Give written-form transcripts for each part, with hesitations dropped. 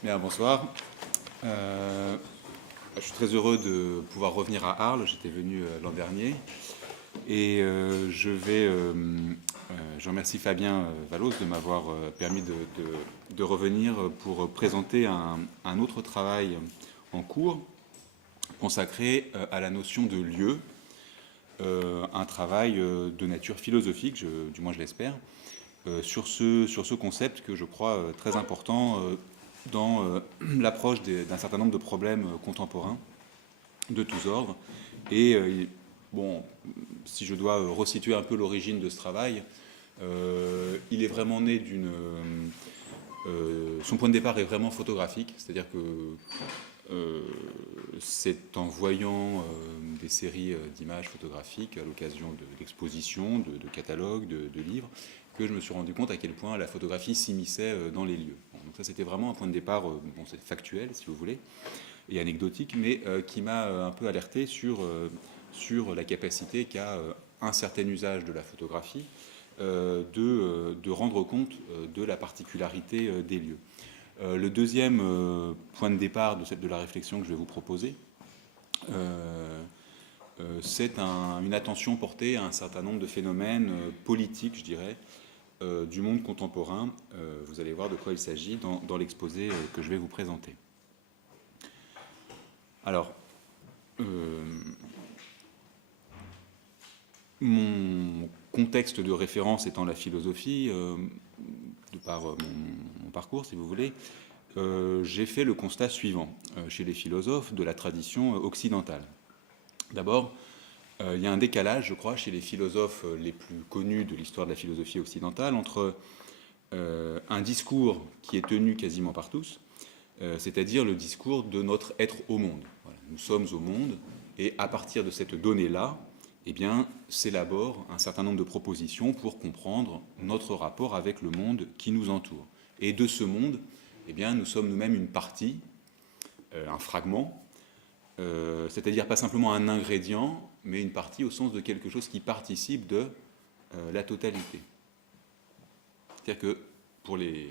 Bien, bonsoir. Je suis très heureux de pouvoir revenir à Arles. J'étais venu l'an dernier. Et je remercie Fabien Vallos de m'avoir permis de revenir pour présenter un autre travail en cours consacré à la notion de lieu, un travail de nature philosophique, du moins je l'espère, sur ce concept que je crois très important dans l'approche d'un certain nombre de problèmes contemporains de tous ordres. Et bon, si je dois resituer un peu l'origine de ce travail, il est vraiment né d'une... son point de départ est vraiment photographique, c'est-à-dire que c'est en voyant des séries d'images photographiques à l'occasion d'expositions, de catalogues, de livres, que je me suis rendu compte à quel point la photographie s'immisçait dans les lieux. Bon, donc ça, c'était vraiment un point de départ, bon, c'est factuel, si vous voulez, et anecdotique, mais qui m'a un peu alerté sur la capacité qu'a un certain usage de la photographie de rendre compte de la particularité des lieux. Le deuxième point de départ de la réflexion que je vais vous proposer, c'est une attention portée à un certain nombre de phénomènes politiques, je dirais, du monde contemporain. Vous allez voir de quoi il s'agit dans l'exposé que je vais vous présenter. Alors, mon contexte de référence étant la philosophie, de par mon parcours, si vous voulez, j'ai fait le constat suivant chez les philosophes de la tradition occidentale. D'abord, il y a un décalage, je crois, chez les philosophes les plus connus de l'histoire de la philosophie occidentale entre un discours qui est tenu quasiment par tous, c'est-à-dire le discours de notre être au monde. Voilà, nous sommes au monde, et à partir de cette donnée-là, eh bien, s'élabore un certain nombre de propositions pour comprendre notre rapport avec le monde qui nous entoure. Et de ce monde, eh bien, nous sommes nous-mêmes une partie, un fragment, c'est-à-dire pas simplement un ingrédient, mais une partie au sens de quelque chose qui participe de la totalité. C'est-à-dire que pour les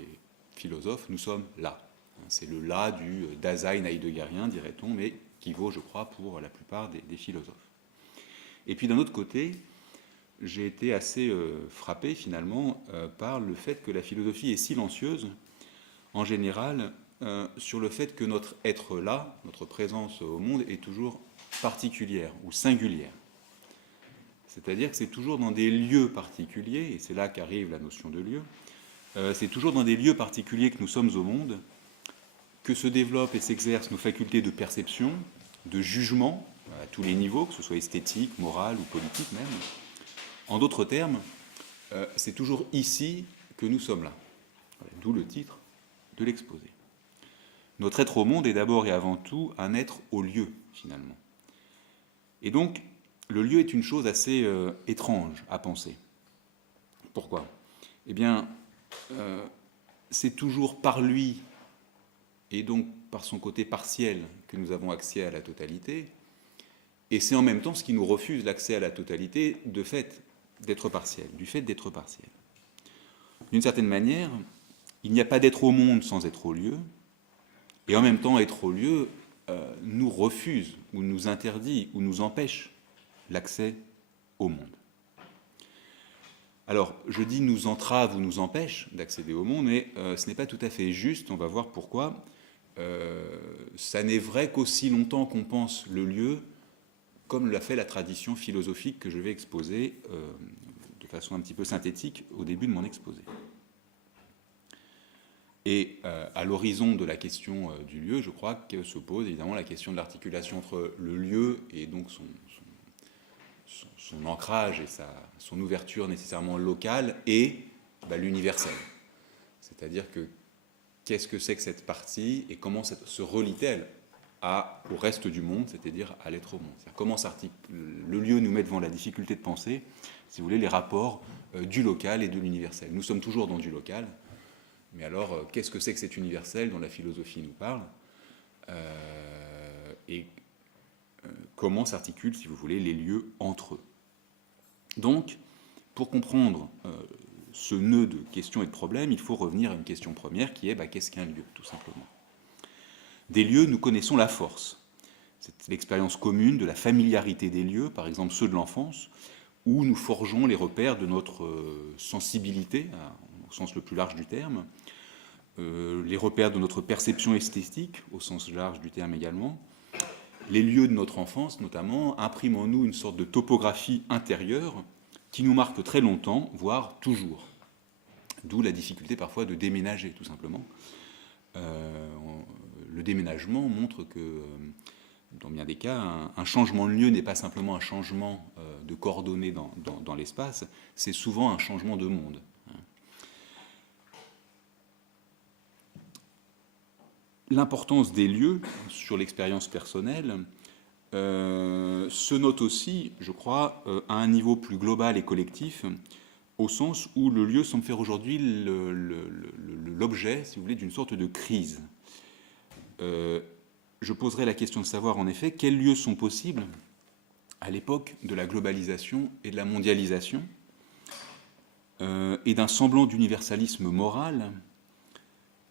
philosophes, nous sommes là. C'est le là du Dasein heideggerien, dirait-on, mais qui vaut, je crois, pour la plupart des philosophes. Et puis d'un autre côté, j'ai été assez frappé finalement par le fait que la philosophie est silencieuse, en général, sur le fait que notre être là, notre présence au monde, est toujours particulière ou singulière. C'est-à-dire que c'est toujours dans des lieux particuliers, et c'est là qu'arrive la notion de lieu, c'est toujours dans des lieux particuliers que nous sommes au monde, que se développent et s'exercent nos facultés de perception, de jugement, à tous les niveaux, que ce soit esthétique, moral ou politique même. En d'autres termes, c'est toujours ici que nous sommes là. Voilà, d'où le titre de l'exposé. Notre être au monde est d'abord et avant tout un être au lieu, finalement. Et donc, le lieu est une chose assez étrange à penser. Pourquoi ? Eh bien, c'est toujours par lui, et donc par son côté partiel, que nous avons accès à la totalité, et c'est en même temps ce qui nous refuse l'accès à la totalité de fait d'être partiel, du fait d'être partiel. D'une certaine manière, il n'y a pas d'être au monde sans être au lieu, et en même temps, être au lieu nous refuse, ou nous interdit, ou nous empêche l'accès au monde. Alors, je dis nous entrave ou nous empêche d'accéder au monde, mais ce n'est pas tout à fait juste, on va voir pourquoi. Ça n'est vrai qu'aussi longtemps qu'on pense le lieu, comme l'a fait la tradition philosophique que je vais exposer de façon un petit peu synthétique au début de mon exposé. Et à l'horizon de la question du lieu, je crois que se pose évidemment la question de l'articulation entre le lieu et donc son ancrage et son ouverture nécessairement locale et l'universel. C'est-à-dire que qu'est-ce que c'est que cette partie et comment se relie-t-elle au reste du monde, c'est-à-dire à l'être au monde. Comment le lieu nous met devant la difficulté de penser, si vous voulez, les rapports du local et de l'universel. Nous sommes toujours dans du local, mais alors qu'est-ce que c'est que cet universel dont la philosophie nous parle et comment s'articulent, si vous voulez, les lieux entre eux. Donc, pour comprendre ce nœud de questions et de problèmes, il faut revenir à une question première qui est qu'est-ce qu'un lieu, tout simplement. Des lieux, nous connaissons la force. C'est l'expérience commune de la familiarité des lieux, par exemple ceux de l'enfance, où nous forgeons les repères de notre sensibilité, au sens le plus large du terme, les repères de notre perception esthétique, au sens large du terme également. Les lieux de notre enfance, notamment, impriment en nous une sorte de topographie intérieure qui nous marque très longtemps, voire toujours. D'où la difficulté parfois de déménager, tout simplement. Le déménagement montre que, dans bien des cas, un changement de lieu n'est pas simplement un changement de coordonnées dans l'espace, c'est souvent un changement de monde. L'importance des lieux sur l'expérience personnelle se note aussi, je crois, à un niveau plus global et collectif, au sens où le lieu semble faire aujourd'hui l'objet, si vous voulez, d'une sorte de crise. Je poserai la question de savoir, en effet, quels lieux sont possibles à l'époque de la globalisation et de la mondialisation, et d'un semblant d'universalisme moral,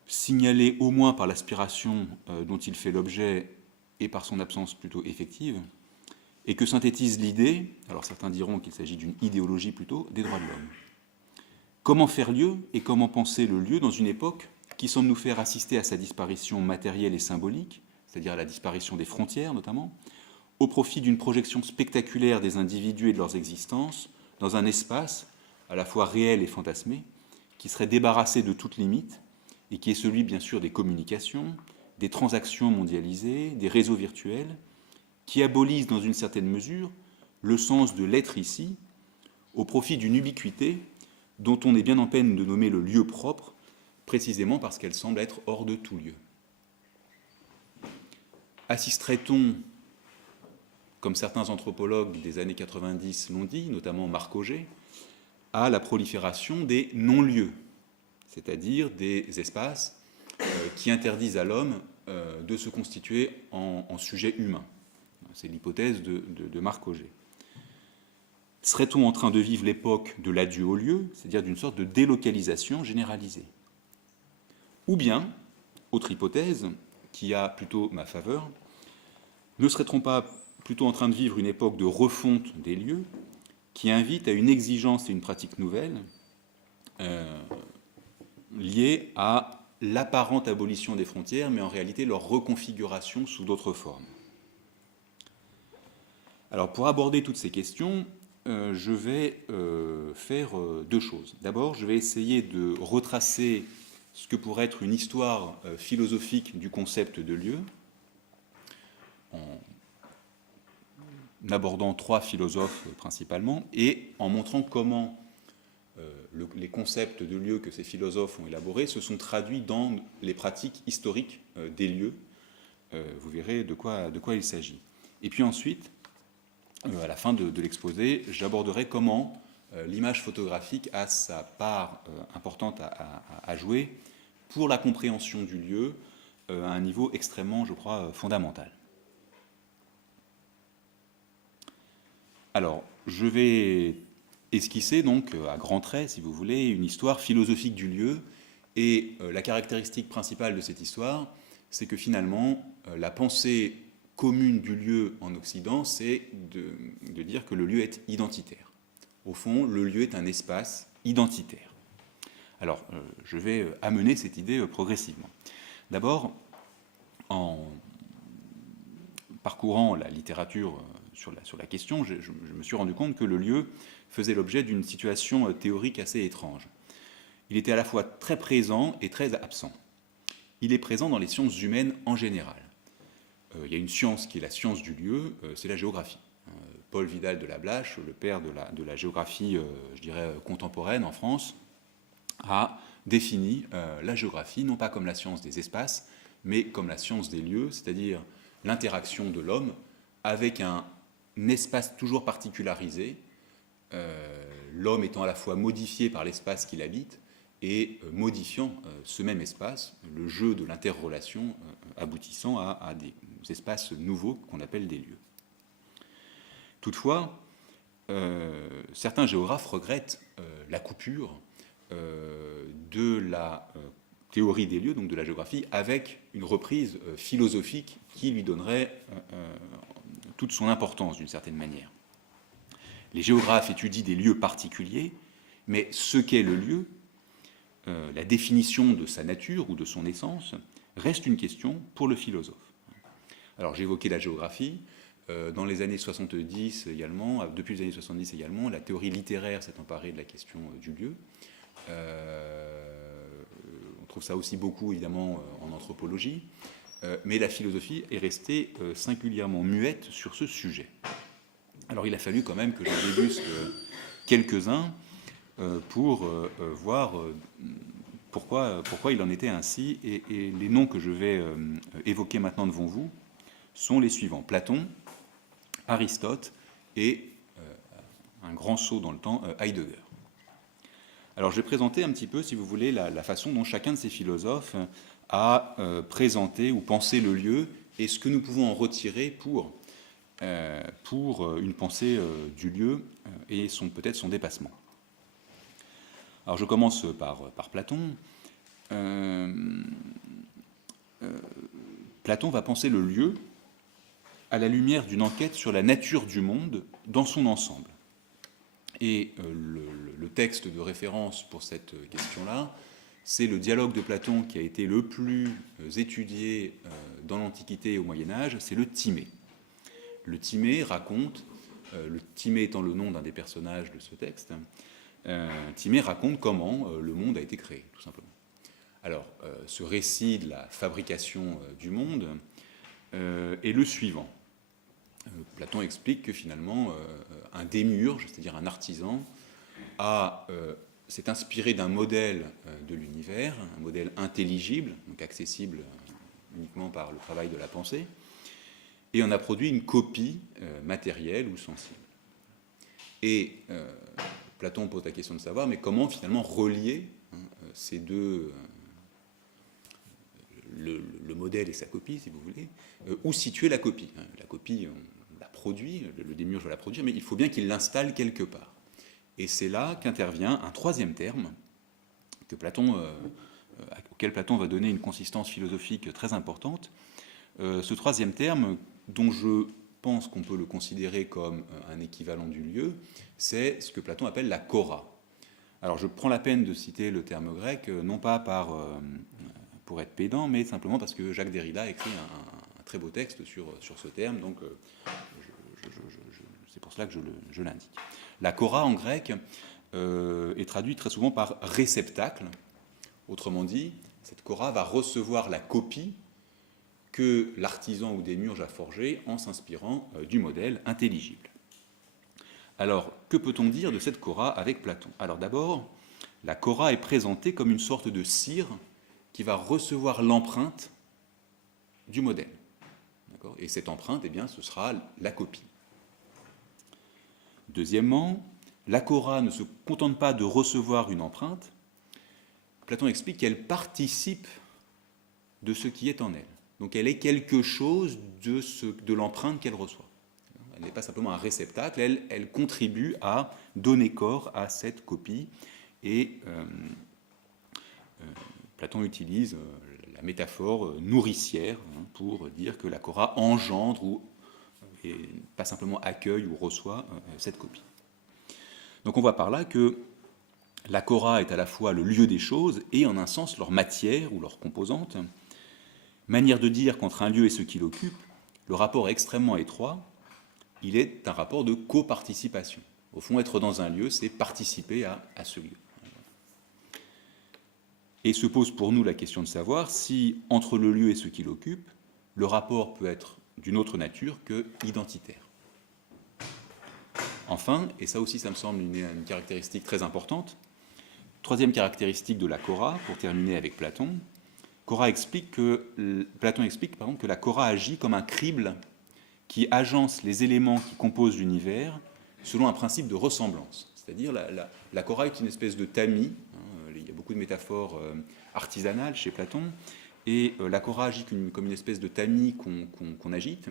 signalé au moins par l'aspiration dont il fait l'objet et par son absence plutôt effective, et que synthétise l'idée, alors certains diront qu'il s'agit d'une idéologie plutôt, des droits de l'homme. Comment faire lieu et comment penser le lieu dans une époque qui semble nous faire assister à sa disparition matérielle et symbolique, c'est-à-dire à la disparition des frontières notamment, au profit d'une projection spectaculaire des individus et de leurs existences dans un espace à la fois réel et fantasmé, qui serait débarrassé de toute limite, et qui est celui bien sûr des communications, des transactions mondialisées, des réseaux virtuels, qui abolissent dans une certaine mesure le sens de l'être ici, au profit d'une ubiquité dont on est bien en peine de nommer le lieu propre, précisément parce qu'elle semble être hors de tout lieu. Assisterait-on, comme certains anthropologues des années 90 l'ont dit, notamment Marc Auger, à la prolifération des non-lieux, c'est-à-dire des espaces qui interdisent à l'homme de se constituer en sujet humain. C'est l'hypothèse de Marc Auger. Serait-on en train de vivre l'époque de l'adieu au lieu, c'est-à-dire d'une sorte de délocalisation généralisée? Ou bien, autre hypothèse, qui a plutôt ma faveur, ne serait-on pas plutôt en train de vivre une époque de refonte des lieux qui invite à une exigence et une pratique nouvelle liées à l'apparente abolition des frontières, mais en réalité leur reconfiguration sous d'autres formes? Alors, pour aborder toutes ces questions, je vais faire deux choses. D'abord, je vais essayer de retracer ce que pourrait être une histoire philosophique du concept de lieu, en abordant trois philosophes principalement, et en montrant comment les concepts de lieu que ces philosophes ont élaborés se sont traduits dans les pratiques historiques des lieux. Vous verrez de quoi il s'agit. Et puis ensuite, à la fin de l'exposé, j'aborderai comment l'image photographique a sa part importante à jouer pour la compréhension du lieu à un niveau extrêmement, je crois, fondamental. Alors, je vais esquisser donc à grands traits, si vous voulez, une histoire philosophique du lieu, et la caractéristique principale de cette histoire, c'est que finalement, la pensée commune du lieu en Occident, c'est de dire que le lieu est identitaire. Au fond, le lieu est un espace identitaire. Alors, je vais amener cette idée progressivement. D'abord, en parcourant la littérature sur la question, je me suis rendu compte que le lieu faisait l'objet d'une situation théorique assez étrange. Il était à la fois très présent et très absent. Il est présent dans les sciences humaines en général. Il y a une science qui est la science du lieu, c'est la géographie. Paul Vidal de la Blache, le père de la géographie, je dirais, contemporaine en France, a défini la géographie, non pas comme la science des espaces, mais comme la science des lieux, c'est-à-dire l'interaction de l'homme avec un espace toujours particularisé, l'homme étant à la fois modifié par l'espace qu'il habite et modifiant ce même espace, le jeu de l'interrelation aboutissant à des espaces nouveaux qu'on appelle des lieux. Toutefois, certains géographes regrettent la coupure de la théorie des lieux, donc de la géographie, avec une reprise philosophique qui lui donnerait toute son importance d'une certaine manière. Les géographes étudient des lieux particuliers, mais ce qu'est le lieu, la définition de sa nature ou de son essence, reste une question pour le philosophe. Alors j'ai évoqué la géographie. Dans les années 70 également, depuis les années 70 également, la théorie littéraire s'est emparée de la question du lieu. On trouve ça aussi beaucoup, évidemment, en anthropologie. Mais la philosophie est restée singulièrement muette sur ce sujet. Alors il a fallu quand même que je débusque quelques-uns pour voir pourquoi il en était ainsi. Et les noms que je vais évoquer maintenant devant vous sont les suivants. Platon, Aristote et un grand saut dans le temps, Heidegger. Alors je vais présenter un petit peu, si vous voulez, la façon dont chacun de ces philosophes a présenté ou pensé le lieu et ce que nous pouvons en retirer pour une pensée du lieu et peut-être son dépassement. Alors je commence par Platon. Platon va penser le lieu à la lumière d'une enquête sur la nature du monde dans son ensemble. Et le texte de référence pour cette question-là, c'est le dialogue de Platon qui a été le plus étudié dans l'Antiquité et au Moyen-Âge, c'est le Timée. Le Timée raconte, le Timée étant le nom d'un des personnages de ce texte, Timée raconte comment le monde a été créé, tout simplement. Alors, ce récit de la fabrication du monde est le suivant. Platon explique que finalement, un démiurge, c'est-à-dire un artisan, s'est inspiré d'un modèle de l'univers, un modèle intelligible, donc accessible uniquement par le travail de la pensée, et en a produit une copie matérielle ou sensible. Et Platon pose la question de savoir, mais comment finalement relier ces deux, le modèle et sa copie, si vous voulez, où situer la copie. La copie, on la produit, le démiurge va la produire, mais il faut bien qu'il l'installe quelque part. Et c'est là qu'intervient un troisième terme auquel Platon va donner une consistance philosophique très importante. Ce troisième terme, dont je pense qu'on peut le considérer comme un équivalent du lieu, c'est ce que Platon appelle la chora. Alors je prends la peine de citer le terme grec, non pas pour être pédant, mais simplement parce que Jacques Derrida a écrit un très beau texte sur ce terme, donc c'est pour cela que je l'indique. La chora en grec est traduite très souvent par réceptacle. Autrement dit, cette chora va recevoir la copie que l'artisan ou démiurge a forgée en s'inspirant du modèle intelligible. Alors, que peut-on dire de cette chora avec Platon ? Alors d'abord, la chora est présentée comme une sorte de cire qui va recevoir l'empreinte du modèle. D'accord ? Et cette empreinte, eh bien, ce sera la copie. Deuxièmement, la chora ne se contente pas de recevoir une empreinte. Platon explique qu'elle participe de ce qui est en elle. Donc elle est quelque chose de l'empreinte qu'elle reçoit. Elle n'est pas simplement un réceptacle, elle contribue à donner corps à cette copie. Et Platon utilise la métaphore nourricière pour dire que la chora engendre et pas simplement accueille ou reçoit cette copie. Donc on voit par là que la chora est à la fois le lieu des choses et en un sens leur matière ou leur composante. Manière de dire qu'entre un lieu et ce qui l'occupe, le rapport est extrêmement étroit, il est un rapport de coparticipation. Au fond, être dans un lieu, c'est participer à ce lieu. Et se pose pour nous la question de savoir si, entre le lieu et ce qui l'occupe, le rapport peut être d'une autre nature que identitaire. Enfin, et ça aussi ça me semble une caractéristique très importante, troisième caractéristique de la chora, pour terminer avec Platon, Platon explique que la chora agit comme un crible qui agence les éléments qui composent l'univers selon un principe de ressemblance. C'est-à-dire la chora est une espèce de tamis, il y a beaucoup de métaphores artisanales chez Platon, et la chora agit comme une espèce de tamis qu'on agite,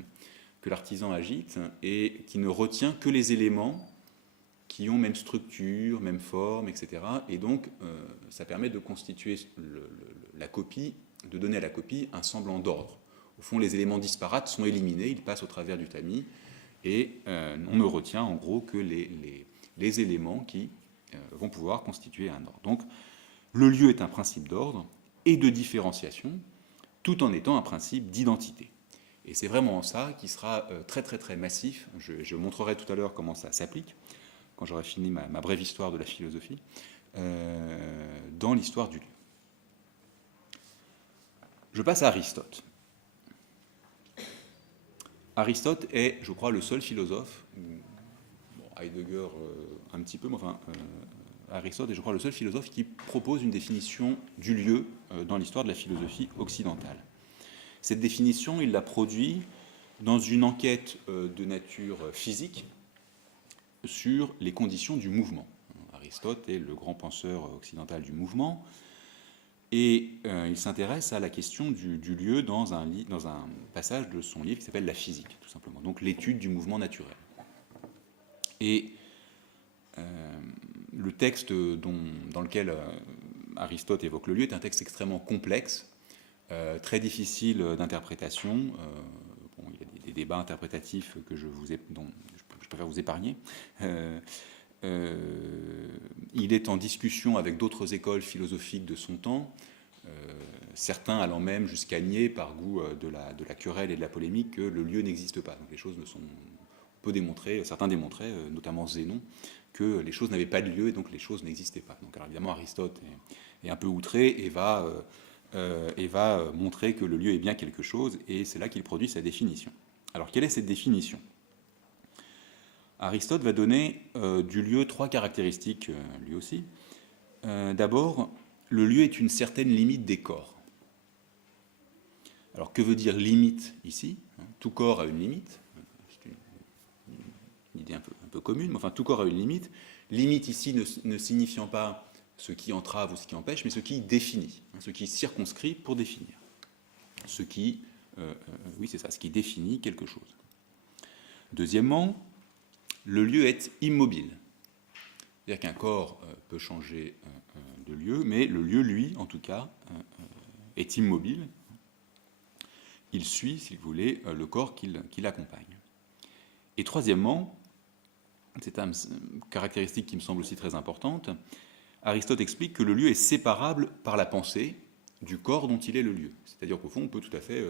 que l'artisan agite, et qui ne retient que les éléments qui ont même structure, même forme, etc. Et donc, ça permet de constituer la copie, de donner à la copie un semblant d'ordre. Au fond, les éléments disparates sont éliminés, ils passent au travers du tamis, et on ne retient en gros que les éléments qui vont pouvoir constituer un ordre. Donc, le lieu est un principe d'ordre et de différenciation, tout en étant un principe d'identité. Et c'est vraiment ça qui sera très très très massif. Je montrerai tout à l'heure comment ça s'applique, quand j'aurai fini ma brève histoire de la philosophie, dans l'histoire du lieu. Je passe à Aristote. Aristote est, je crois, le seul philosophe, bon, Heidegger un petit peu, mais enfin, Aristote est, je crois, le seul philosophe qui propose une définition du lieu dans l'histoire de la philosophie occidentale. Cette définition, il l'a produit dans une enquête de nature physique sur les conditions du mouvement. Aristote est le grand penseur occidental du mouvement, et il s'intéresse à la question du lieu dans un passage de son livre qui s'appelle La physique, tout simplement, donc l'étude du mouvement naturel. Et le texte dans lequel Aristote évoque le lieu est un texte extrêmement complexe, très difficile d'interprétation. Bon, il y a des débats interprétatifs dont je préfère vous épargner. Il est en discussion avec d'autres écoles philosophiques de son temps, certains allant même jusqu'à nier, par goût de la querelle et de la polémique, que le lieu n'existe pas. Donc les choses on peut démontrer, certains démontraient, notamment Zénon, que les choses n'avaient pas de lieu et donc les choses n'existaient pas. Donc alors, évidemment Aristote est un peu outré et va montrer que le lieu est bien quelque chose, et c'est là qu'il produit sa définition. Alors quelle est cette définition ? Aristote va donner du lieu trois caractéristiques, lui aussi. D'abord, le lieu est une certaine limite des corps. Alors que veut dire limite ici ? Tout corps a une limite. C'est une idée un peu commune, mais enfin tout corps a une limite. Limite ici ne signifiant pas ce qui entrave ou ce qui empêche, mais ce qui définit, ce qui circonscrit pour définir. Ce qui définit quelque chose. Deuxièmement, le lieu est immobile. C'est-à-dire qu'un corps peut changer de lieu, mais le lieu, lui, en tout cas, est immobile. Il suit, si vous voulez, le corps qui l'accompagne. Et troisièmement, c'est une caractéristique qui me semble aussi très importante, Aristote explique que le lieu est séparable par la pensée du corps dont il est le lieu. C'est-à-dire qu'au fond, on peut tout à fait,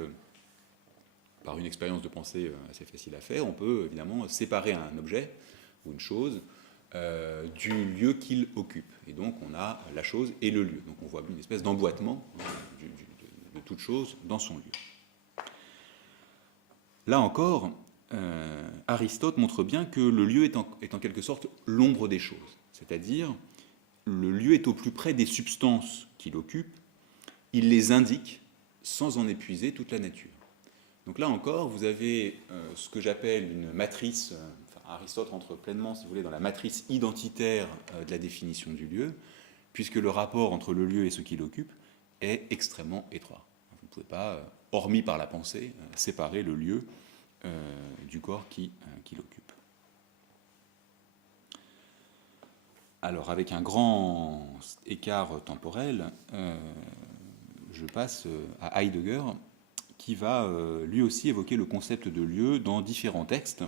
par une expérience de pensée assez facile à faire, on peut évidemment séparer un objet ou une chose du lieu qu'il occupe. Et donc on a la chose et le lieu. Donc on voit une espèce d'emboîtement de toute chose dans son lieu. Là encore, Aristote montre bien que le lieu est en quelque sorte l'ombre des choses. C'est-à-dire, le lieu est au plus près des substances qu'il occupe, il les indique sans en épuiser toute la nature. Donc là encore, vous avez ce que j'appelle une matrice, Aristote entre pleinement, si vous voulez, dans la matrice identitaire de la définition du lieu, puisque le rapport entre le lieu et ce qu'il occupe est extrêmement étroit. Vous ne pouvez pas, hormis par la pensée, séparer le lieu du corps qui l'occupe. Alors, avec un grand écart temporel, je passe à Heidegger, qui va lui aussi évoquer le concept de lieu dans différents textes.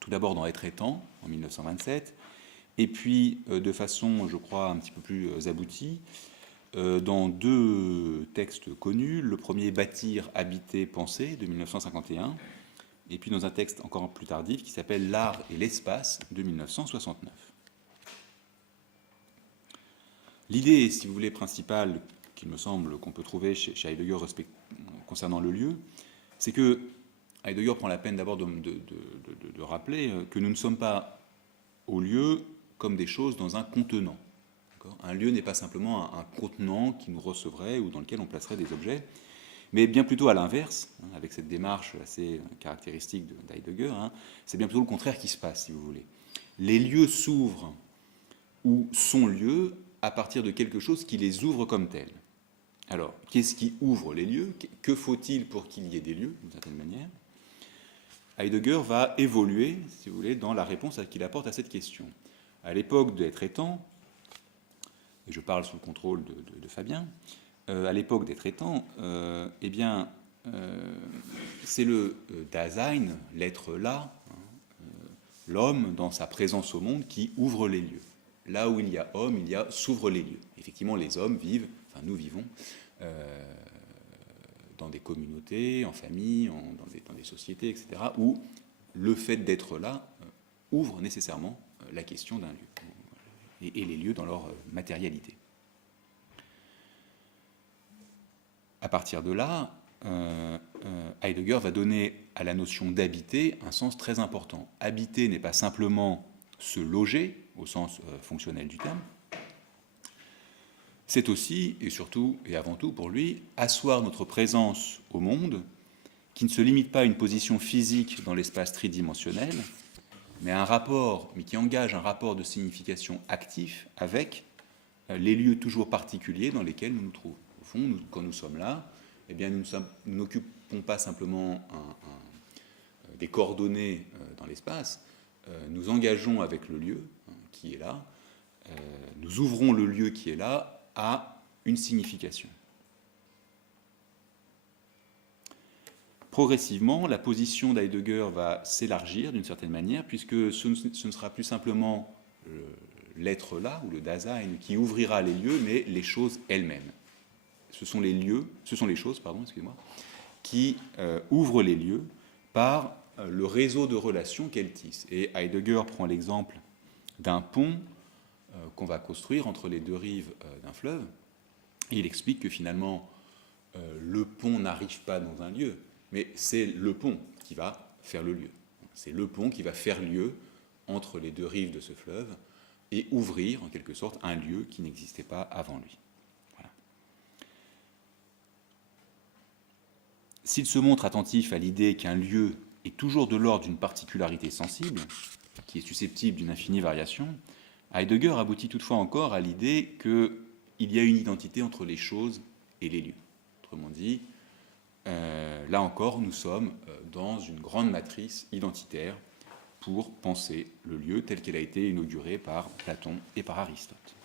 Tout d'abord dans Être et temps, en 1927, et puis de façon, je crois, un petit peu plus aboutie, dans deux textes connus. Le premier, Bâtir, habiter, penser, de 1951, et puis dans un texte encore plus tardif qui s'appelle L'art et l'espace, de 1969. L'idée, si vous voulez, principale, qu'il me semble qu'on peut trouver chez Heidegger concernant le lieu, c'est que Heidegger prend la peine d'abord de rappeler que nous ne sommes pas au lieu comme des choses dans un contenant. Un lieu n'est pas simplement un contenant qui nous recevrait ou dans lequel on placerait des objets, mais bien plutôt à l'inverse, avec cette démarche assez caractéristique d'Heidegger, c'est bien plutôt le contraire qui se passe, si vous voulez. Les lieux s'ouvrent ou sont lieux à partir de quelque chose qui les ouvre comme tels. Alors, qu'est-ce qui ouvre les lieux ? Que faut-il pour qu'il y ait des lieux, d'une certaine manière ? Heidegger va évoluer, si vous voulez, dans la réponse qu'il apporte à cette question. À l'époque d'être étant, et je parle sous le contrôle de Fabien, à l'époque d'être étant, eh bien, c'est le Dasein, l'être là, l'homme dans sa présence au monde qui ouvre les lieux. Là où il y a homme, il y a s'ouvrent les lieux. Effectivement, les hommes vivent, enfin nous vivons, dans des communautés, en famille, dans des sociétés, etc., où le fait d'être là ouvre nécessairement la question d'un lieu, et les lieux dans leur matérialité. À partir de là, Heidegger va donner à la notion d'habiter un sens très important. Habiter n'est pas simplement se loger, au sens fonctionnel du terme, c'est aussi, et surtout, et avant tout pour lui, asseoir notre présence au monde, qui ne se limite pas à une position physique dans l'espace tridimensionnel, mais qui engage un rapport de signification actif avec les lieux toujours particuliers dans lesquels nous nous trouvons. Au fond, quand nous sommes là, eh bien, nous n'occupons pas simplement des coordonnées dans l'espace, nous engageons avec le lieu qui est là, nous ouvrons le lieu qui est là à une signification. Progressivement, la position d'Heidegger va s'élargir d'une certaine manière, puisque ce ne sera plus simplement l'être là, ou le Dasein, qui ouvrira les lieux, mais les choses elles-mêmes. Ce sont les choses, qui ouvrent les lieux par le réseau de relations qu'elles tissent. Et Heidegger prend l'exemple d'un pont qu'on va construire entre les deux rives d'un fleuve. Et il explique que finalement, le pont n'arrive pas dans un lieu, mais c'est le pont qui va faire le lieu. C'est le pont qui va faire lieu entre les deux rives de ce fleuve et ouvrir, en quelque sorte, un lieu qui n'existait pas avant lui. Voilà. S'il se montre attentif à l'idée qu'un lieu est toujours de l'ordre d'une particularité sensible, qui est susceptible d'une infinie variation, Heidegger aboutit toutefois encore à l'idée qu'il y a une identité entre les choses et les lieux. Autrement dit, là encore, nous sommes dans une grande matrice identitaire pour penser le lieu tel qu'elle a été inaugurée par Platon et par Aristote.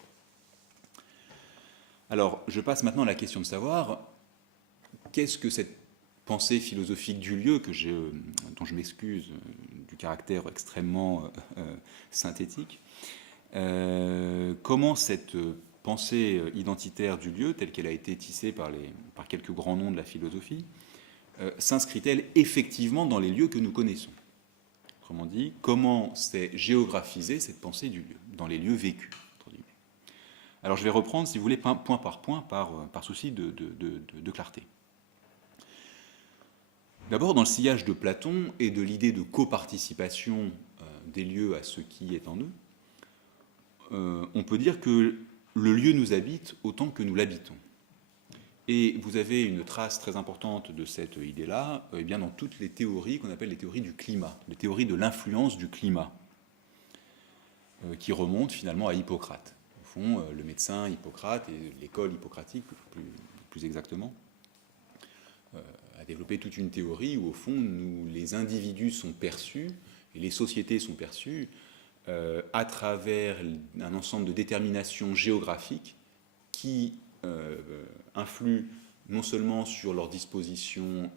Alors, je passe maintenant à la question de savoir qu'est-ce que cette pensée philosophique du lieu, dont je m'excuse du caractère extrêmement synthétique, comment cette pensée identitaire du lieu, telle qu'elle a été tissée par quelques grands noms de la philosophie, s'inscrit-elle effectivement dans les lieux que nous connaissons? Autrement dit, comment s'est géographisée cette pensée du lieu, dans les lieux vécus, entre guillemets. Alors je vais reprendre, si vous voulez, point par point, par souci de clarté. D'abord, dans le sillage de Platon et de l'idée de coparticipation des lieux à ce qui est en eux, on peut dire que le lieu nous habite autant que nous l'habitons. Et vous avez une trace très importante de cette idée-là eh bien dans toutes les théories qu'on appelle les théories du climat, les théories de l'influence du climat, qui remontent finalement à Hippocrate. Au fond, le médecin Hippocrate et l'école hippocratique, plus exactement, a développé toute une théorie où, au fond, les individus sont perçus et les sociétés sont perçues à travers un ensemble de déterminations géographiques qui influent non seulement sur leur disposition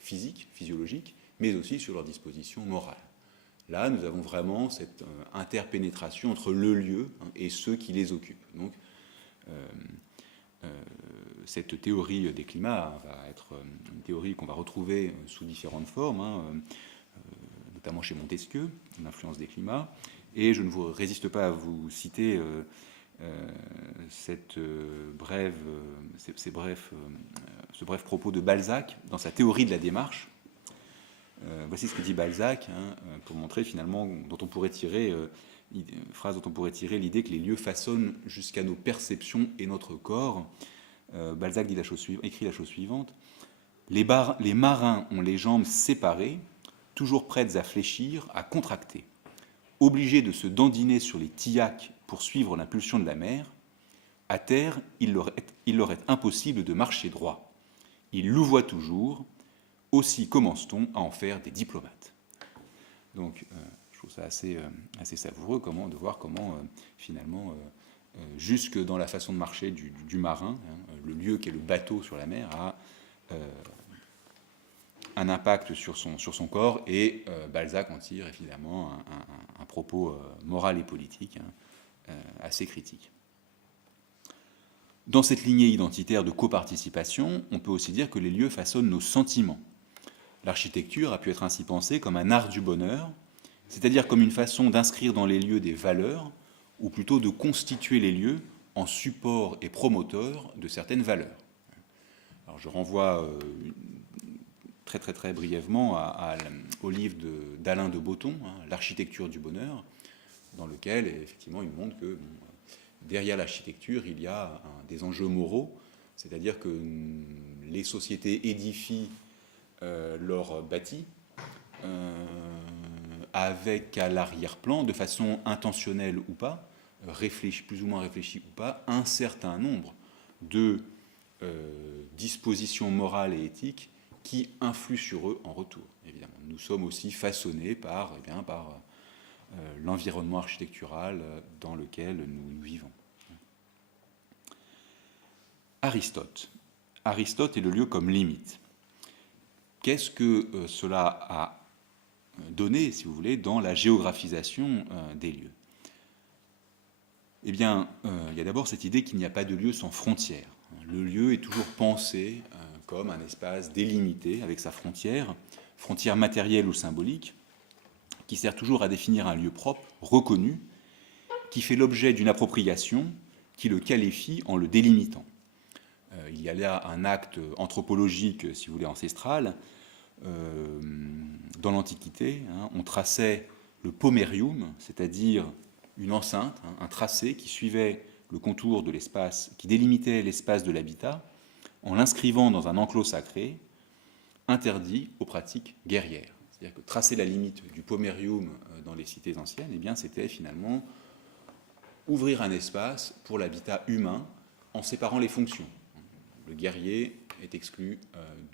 physique, physiologique, mais aussi sur leur disposition morale. Là, nous avons vraiment cette interpénétration entre le lieu et ceux qui les occupent. Donc, cette théorie des climats va être une théorie qu'on va retrouver sous différentes formes, notamment chez Montesquieu, l'influence des climats. Et je ne vous résiste pas à vous citer ce bref propos de Balzac dans sa théorie de la démarche. Voici ce que dit Balzac, pour montrer finalement, phrase dont on pourrait tirer l'idée que les lieux façonnent jusqu'à nos perceptions et notre corps. Balzac écrit la chose suivante. Les marins ont les jambes séparées, toujours prêtes à fléchir, à contracter. Obligés de se dandiner sur les tillacs pour suivre l'impulsion de la mer, à terre, il leur est impossible de marcher droit. Ils louvoient toujours, aussi commence-t-on à en faire des diplomates. Donc, je trouve ça assez savoureux de voir comment, finalement, jusque dans la façon de marcher du marin, le lieu qu'est le bateau sur la mer a un impact sur son corps, et Balzac en tire évidemment un propos moral et politique assez critique. Dans cette lignée identitaire de coparticipation, on peut aussi dire que les lieux façonnent nos sentiments. L'architecture a pu être ainsi pensée comme un art du bonheur, c'est-à-dire comme une façon d'inscrire dans les lieux des valeurs, ou plutôt de constituer les lieux en support et promoteur de certaines valeurs. Alors je renvoie très brièvement au livre d'Alain de Botton, L'architecture du bonheur, dans lequel effectivement il montre que derrière l'architecture il y a des enjeux moraux, c'est-à-dire que les sociétés édifient leur bâti avec à l'arrière-plan, de façon intentionnelle ou pas, plus ou moins réfléchie ou pas, un certain nombre de dispositions morales et éthiques qui influent sur eux en retour, évidemment. Nous sommes aussi façonnés par l'environnement architectural dans lequel nous vivons. Aristote est le lieu comme limite. Qu'est-ce que cela a donné, si vous voulez, dans la géographisation des lieux? Eh bien, il y a d'abord cette idée qu'il n'y a pas de lieu sans frontières. Le lieu est toujours pensé comme un espace délimité avec sa frontière matérielle ou symbolique, qui sert toujours à définir un lieu propre, reconnu, qui fait l'objet d'une appropriation qui le qualifie en le délimitant. Il y a là un acte anthropologique, si vous voulez, ancestral. Dans l'Antiquité, on traçait le pomerium, c'est-à-dire une enceinte, un tracé qui suivait le contour de l'espace, qui délimitait l'espace de l'habitat, en l'inscrivant dans un enclos sacré, interdit aux pratiques guerrières. C'est-à-dire que tracer la limite du pomerium dans les cités anciennes, eh bien, c'était finalement ouvrir un espace pour l'habitat humain en séparant les fonctions. Le guerrier est exclu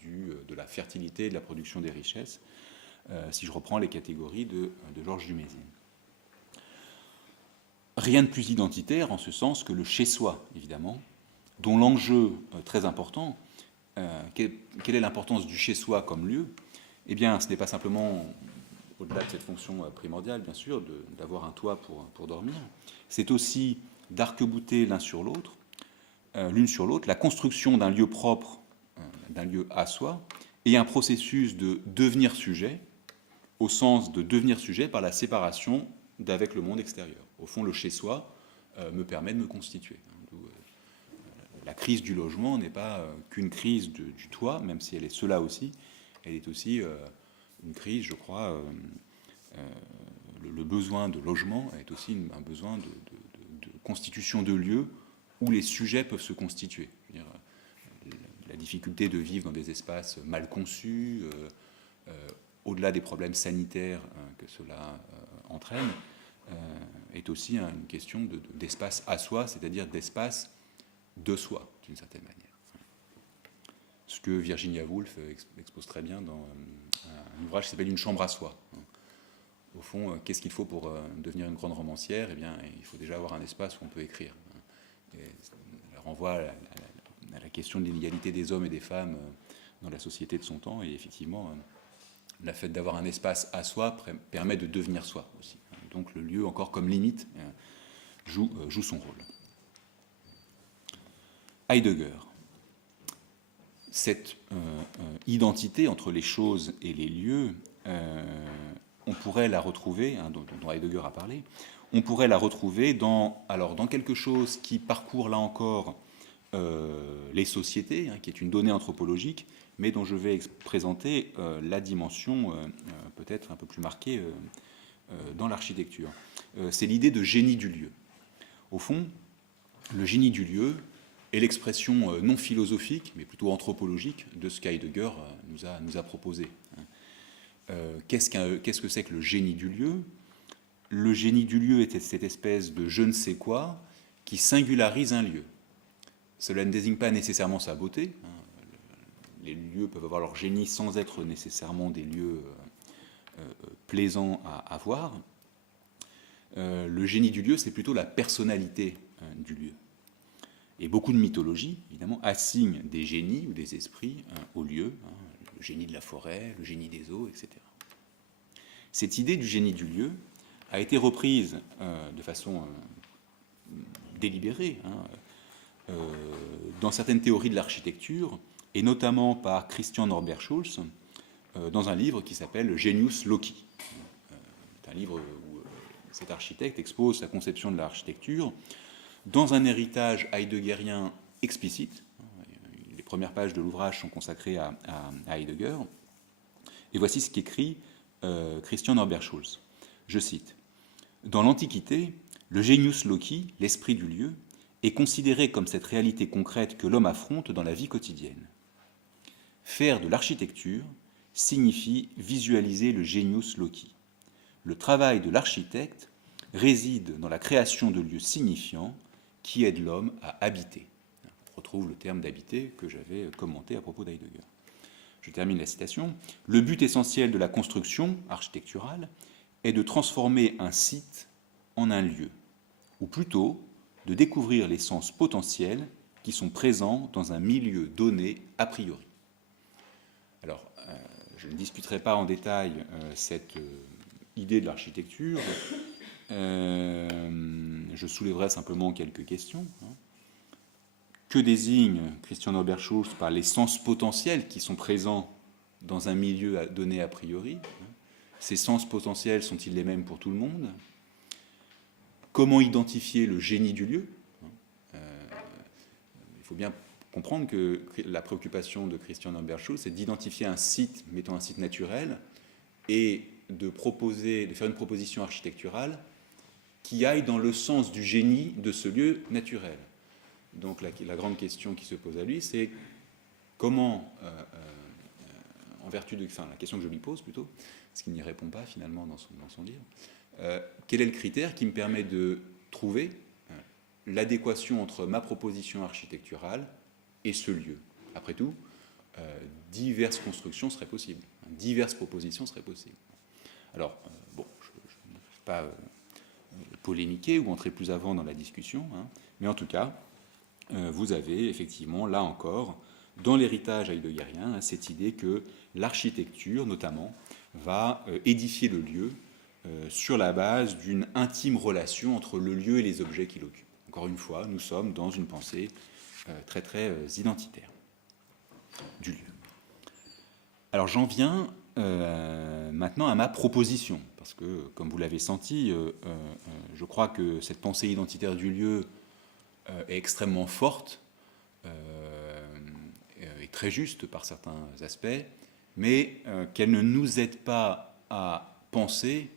de la fertilité et de la production des richesses, si je reprends les catégories de Georges Dumézil. Rien de plus identitaire en ce sens que le chez-soi, évidemment, dont l'enjeu très important, quelle est l'importance du chez-soi comme lieu? Eh bien, ce n'est pas simplement, au-delà de cette fonction primordiale, bien sûr, d'avoir un toit pour dormir, c'est aussi d'arc-bouter l'une sur l'autre, la construction d'un lieu propre, d'un lieu à soi, et un processus de devenir sujet, au sens de devenir sujet par la séparation d'avec le monde extérieur. Au fond, le chez-soi me permet de me constituer. La crise du logement n'est pas qu'une crise du toit, même si elle est cela aussi. Elle est aussi une crise, je crois, le besoin de logement est aussi un besoin de constitution de lieux où les sujets peuvent se constituer. La difficulté de vivre dans des espaces mal conçus, au-delà des problèmes sanitaires que cela entraîne, est aussi une question d'espace à soi, c'est-à-dire d'espace de soi, d'une certaine manière. Ce que Virginia Woolf expose très bien dans un ouvrage qui s'appelle Une chambre à soi. Au fond, qu'est-ce qu'il faut pour devenir une grande romancière? Eh bien, il faut déjà avoir un espace où on peut écrire. Et elle renvoie à la question de l'inégalité des hommes et des femmes dans la société de son temps, et effectivement, le fait d'avoir un espace à soi permet de devenir soi aussi. Donc le lieu, encore comme limite, joue son rôle. Heidegger. Cette identité entre les choses et les lieux, on pourrait la retrouver, dont Heidegger a parlé, on pourrait la retrouver dans quelque chose qui parcourt là encore les sociétés, qui est une donnée anthropologique, mais dont je vais présenter la dimension peut-être un peu plus marquée dans l'architecture. C'est l'idée de génie du lieu. Au fond, le génie du lieu est l'expression non philosophique, mais plutôt anthropologique, de ce qu'Heidegger nous a proposé. Qu'est-ce que c'est que le génie du lieu? Le génie du lieu est cette espèce de je ne sais quoi qui singularise un lieu. Cela ne désigne pas nécessairement sa beauté. les lieux peuvent avoir leur génie sans être nécessairement des lieux plaisants à voir. Le génie du lieu, c'est plutôt la personnalité du lieu. Et beaucoup de mythologies, évidemment, assignent des génies ou des esprits aux lieux, le génie de la forêt, le génie des eaux, etc. Cette idée du génie du lieu a été reprise de façon délibérée dans certaines théories de l'architecture, et notamment par Christian Norbert Schulz, dans un livre qui s'appelle Genius Loci. C'est un livre où cet architecte expose sa conception de l'architecture dans un héritage heideggerien explicite. Les premières pages de l'ouvrage sont consacrées à Heidegger. Et voici ce qu'écrit Christian Norbert Schulz. Je cite: « Dans l'Antiquité, le genius loci, l'esprit du lieu, est considéré comme cette réalité concrète que l'homme affronte dans la vie quotidienne. Faire de l'architecture signifie visualiser le genius loci. Le travail de l'architecte réside dans la création de lieux signifiants qui aident l'homme à habiter. » On retrouve le terme d'habiter que j'avais commenté à propos d'Heidegger. Je termine la citation. « Le but essentiel de la construction architecturale est de transformer un site en un lieu, ou plutôt de découvrir les sens potentiels qui sont présents dans un milieu donné a priori. » Alors, je ne discuterai pas en détail cette idée de l'architecture. Je soulèverai simplement quelques questions. Que désigne Christian Norbert Schulz par les sens potentiels qui sont présents dans un milieu donné a priori? Ces sens potentiels sont-ils les mêmes pour tout le monde? Comment identifier le génie du lieu? Il faut bien comprendre que la préoccupation de Christian Norbert Schulz, c'est d'identifier un site, mettons un site naturel, et de faire une proposition architecturale qui aille dans le sens du génie de ce lieu naturel. Donc la grande question qui se pose à lui, c'est comment, en vertu de... Enfin, la question que je lui pose plutôt, parce qu'il n'y répond pas finalement dans son livre, quel est le critère qui me permet de trouver l'adéquation entre ma proposition architecturale et ce lieu? Après tout, diverses constructions seraient possibles, diverses propositions seraient possibles. Alors, bon, je ne vais pas polémiquer ou entrer plus avant dans la discussion, mais en tout cas, vous avez effectivement, là encore, dans l'héritage heideggerien, cette idée que l'architecture, notamment, va édifier le lieu sur la base d'une intime relation entre le lieu et les objets qui l'occupent. Encore une fois, nous sommes dans une pensée très très identitaire du lieu. Alors j'en viens maintenant à ma proposition, parce que, comme vous l'avez senti, je crois que cette pensée identitaire du lieu est extrêmement forte et très juste par certains aspects, mais qu'elle ne nous aide pas à penser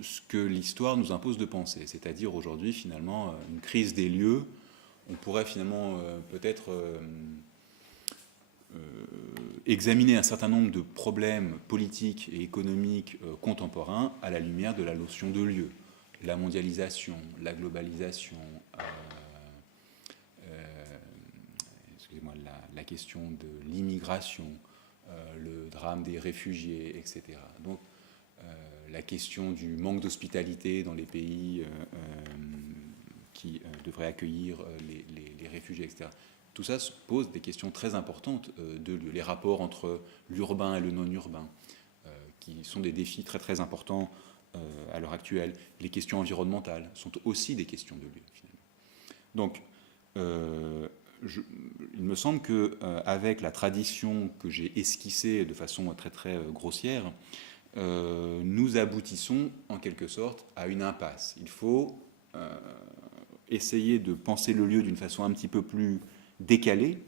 ce que l'histoire nous impose de penser, c'est-à-dire aujourd'hui finalement une crise des lieux. On pourrait finalement peut-être examiner un certain nombre de problèmes politiques et économiques contemporains à la lumière de la notion de lieu. La mondialisation, la globalisation, excusez-moi, la question de l'immigration, le drame des réfugiés, etc. Donc, la question du manque d'hospitalité dans les pays qui devraient accueillir les réfugiés, etc. Tout ça pose des questions très importantes de lieu. Les rapports entre l'urbain et le non-urbain, qui sont des défis très très importants à l'heure actuelle. Les questions environnementales sont aussi des questions de lieu, finalement. Donc, il me semble qu'avec la tradition que j'ai esquissée de façon très très grossière, nous aboutissons en quelque sorte à une impasse. Il faut essayer de penser le lieu d'une façon un petit peu plus décalée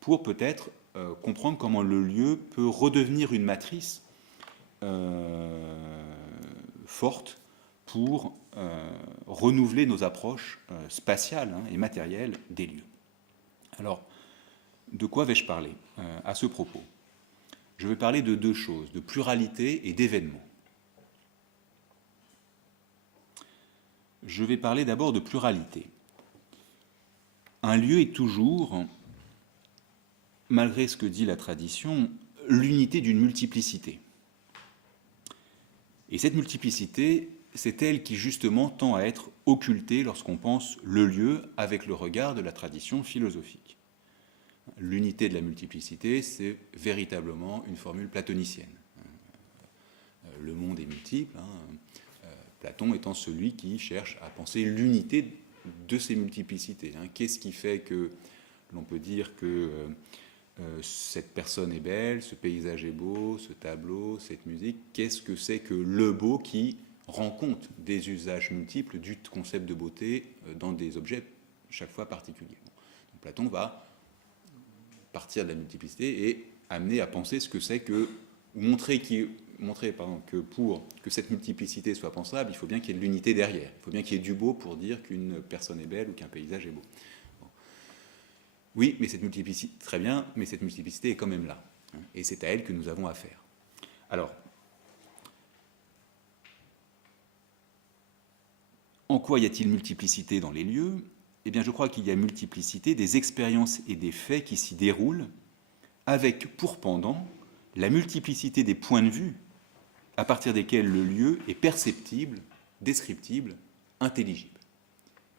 pour peut-être comprendre comment le lieu peut redevenir une matrice forte pour renouveler nos approches spatiales et matérielles des lieux. Alors, de quoi vais-je parler à ce propos? Je vais parler de deux choses, de pluralité et d'événements. Je vais parler d'abord de pluralité. Un lieu est toujours malgré ce que dit la tradition, l'unité d'une multiplicité. Et cette multiplicité, c'est elle qui justement tend à être occultée lorsqu'on pense le lieu avec le regard de la tradition philosophique. L'unité de la multiplicité, c'est véritablement une formule platonicienne. Le monde est multiple, Platon étant celui qui cherche à penser l'unité de ces multiplicités. Qu'est-ce qui fait que l'on peut dire que cette personne est belle, ce paysage est beau, ce tableau, cette musique? Qu'est-ce que c'est que le beau qui rend compte des usages multiples du concept de beauté dans des objets chaque fois particuliers? Donc Platon va partir de la multiplicité et amener à penser ce que c'est que, ou montrer que pour que cette multiplicité soit pensable, il faut bien qu'il y ait de l'unité derrière. Il faut bien qu'il y ait du beau pour dire qu'une personne est belle ou qu'un paysage est beau. Bon. Oui, mais cette multiplicité, très bien, mais cette multiplicité est quand même là. Et c'est à elle que nous avons affaire. Alors, en quoi y a-t-il multiplicité dans les lieux? Eh bien, je crois qu'il y a multiplicité des expériences et des faits qui s'y déroulent, avec pour pendant la multiplicité des points de vue à partir desquels le lieu est perceptible, descriptible, intelligible.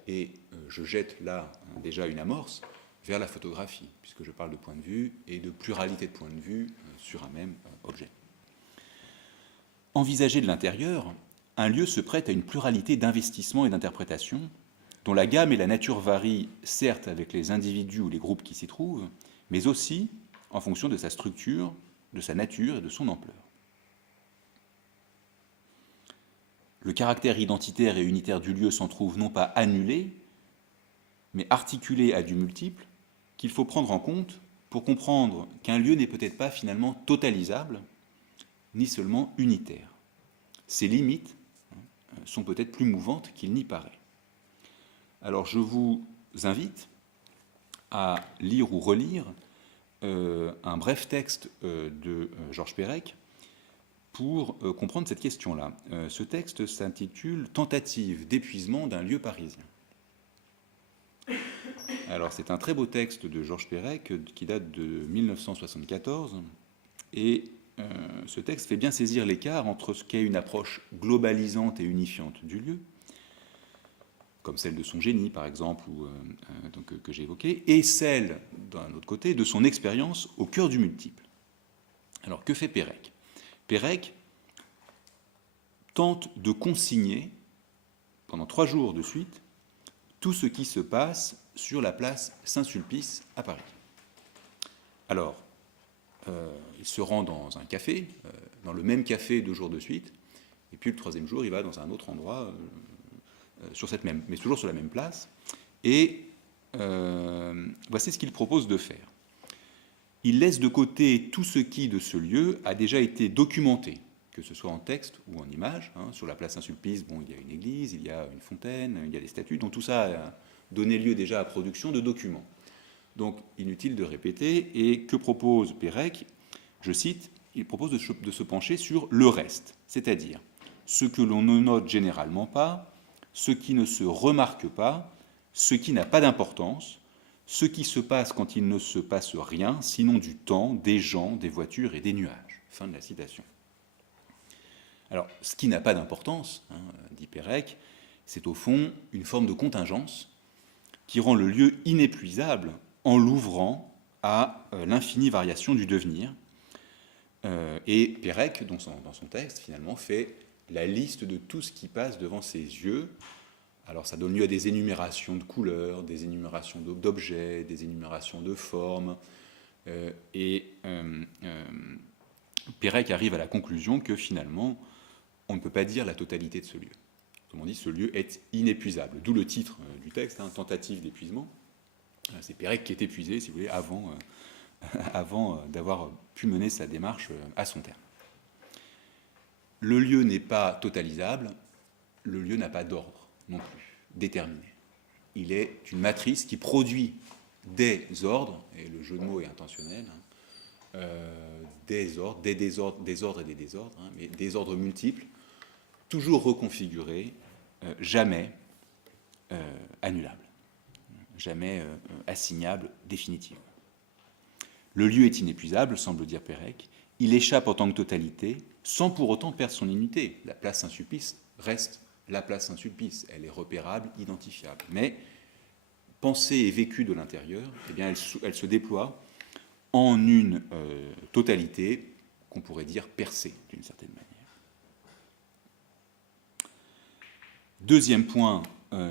Et je jette là déjà une amorce vers la photographie, puisque je parle de point de vue et de pluralité de points de vue sur un même objet. Envisagé de l'intérieur, un lieu se prête à une pluralité d'investissements et d'interprétations, dont la gamme et la nature varient certes avec les individus ou les groupes qui s'y trouvent, mais aussi en fonction de sa structure, de sa nature et de son ampleur. Le caractère identitaire et unitaire du lieu s'en trouve non pas annulé, mais articulé à du multiple, qu'il faut prendre en compte pour comprendre qu'un lieu n'est peut-être pas finalement totalisable, ni seulement unitaire. Ses limites sont peut-être plus mouvantes qu'il n'y paraît. Alors je vous invite à lire ou relire un bref texte de Georges Perec pour comprendre cette question-là. Ce texte s'intitule « Tentative d'épuisement d'un lieu parisien ». Alors c'est un très beau texte de Georges Perec qui date de 1974 et ce texte fait bien saisir l'écart entre ce qu'est une approche globalisante et unifiante du lieu, comme celle de son génie, par exemple, que j'ai évoqué, et celle, d'un autre côté, de son expérience au cœur du multiple. Alors, que fait Perec? Perec tente de consigner, pendant 3 jours de suite, tout ce qui se passe sur la place Saint-Sulpice à Paris. Alors, il se rend dans un café, dans le même café 2 jours de suite, et puis le 3e jour, il va dans un autre endroit, mais toujours sur la même place. Et voici ce qu'il propose de faire. Il laisse de côté tout ce qui, de ce lieu, a déjà été documenté, que ce soit en texte ou en image. Sur la place Saint-Sulpice, il y a une église, il y a une fontaine, il y a des statues, donc tout ça a donné lieu déjà à production de documents. Donc, inutile de répéter. Et que propose Perec? Je cite, il propose de se pencher sur le reste, c'est-à-dire ce que l'on ne note généralement pas, ce qui ne se remarque pas, ce qui n'a pas d'importance, ce qui se passe quand il ne se passe rien, sinon du temps, des gens, des voitures et des nuages. Fin de la citation. Alors, ce qui n'a pas d'importance, dit Perec, c'est au fond une forme de contingence qui rend le lieu inépuisable en l'ouvrant à l'infinie variation du devenir. Et Perec, dans son texte, finalement, fait la liste de tout ce qui passe devant ses yeux. Alors ça donne lieu à des énumérations de couleurs, des énumérations d'objets, des énumérations de formes. Perec arrive à la conclusion que finalement, on ne peut pas dire la totalité de ce lieu. Autrement dit, ce lieu est inépuisable. D'où le titre du texte, Tentative d'épuisement. C'est Perec qui est épuisé, si vous voulez, avant d'avoir pu mener sa démarche à son terme. Le lieu n'est pas totalisable, le lieu n'a pas d'ordre non plus, déterminé. Il est une matrice qui produit des ordres, et le jeu de mots est intentionnel, des ordres et des désordres, mais des ordres multiples, toujours reconfigurés, jamais annulables, jamais assignables définitivement. Le lieu est inépuisable, semble dire Pérec. Il échappe en tant que totalité, sans pour autant perdre son unité. La place Saint-Sulpice reste la place Saint-Sulpice. Elle est repérable, identifiable. Mais pensée et vécue de l'intérieur, eh bien, elle se déploie en une totalité qu'on pourrait dire percée, d'une certaine manière. Deuxième point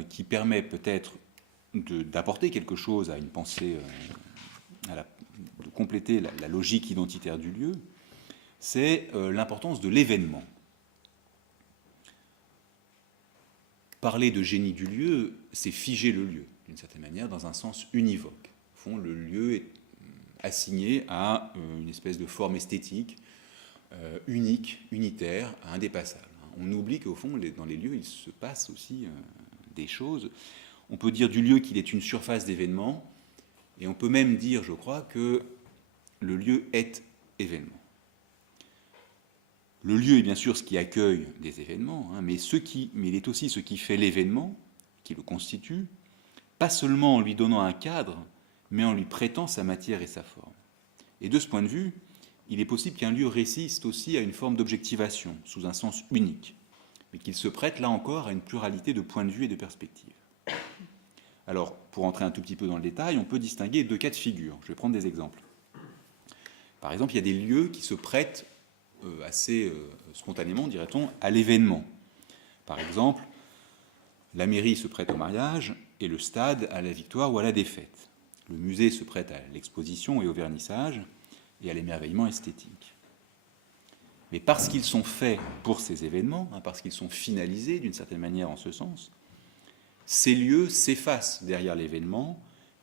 qui permet peut-être d'apporter quelque chose à une pensée, de compléter la logique identitaire du lieu, c'est l'importance de l'événement. Parler de génie du lieu, c'est figer le lieu, d'une certaine manière, dans un sens univoque. Au fond, le lieu est assigné à une espèce de forme esthétique unique, unitaire, indépassable. On oublie qu'au fond, dans les lieux, il se passe aussi des choses. On peut dire du lieu qu'il est une surface d'événement, et on peut même dire, je crois, que le lieu est événement. Le lieu est bien sûr ce qui accueille des événements, mais il est aussi ce qui fait l'événement, qui le constitue, pas seulement en lui donnant un cadre, mais en lui prêtant sa matière et sa forme. Et de ce point de vue, il est possible qu'un lieu résiste aussi à une forme d'objectivation, sous un sens unique, mais qu'il se prête là encore à une pluralité de points de vue et de perspectives. Alors, pour entrer un tout petit peu dans le détail, on peut distinguer deux cas de figure. Je vais prendre des exemples. Par exemple, il y a des lieux qui se prêtent assez spontanément, dirait-on, à l'événement. Par exemple, la mairie se prête au mariage et le stade à la victoire ou à la défaite. Le musée se prête à l'exposition et au vernissage et à l'émerveillement esthétique. Mais parce qu'ils sont faits pour ces événements, parce qu'ils sont finalisés d'une certaine manière en ce sens, ces lieux s'effacent derrière l'événement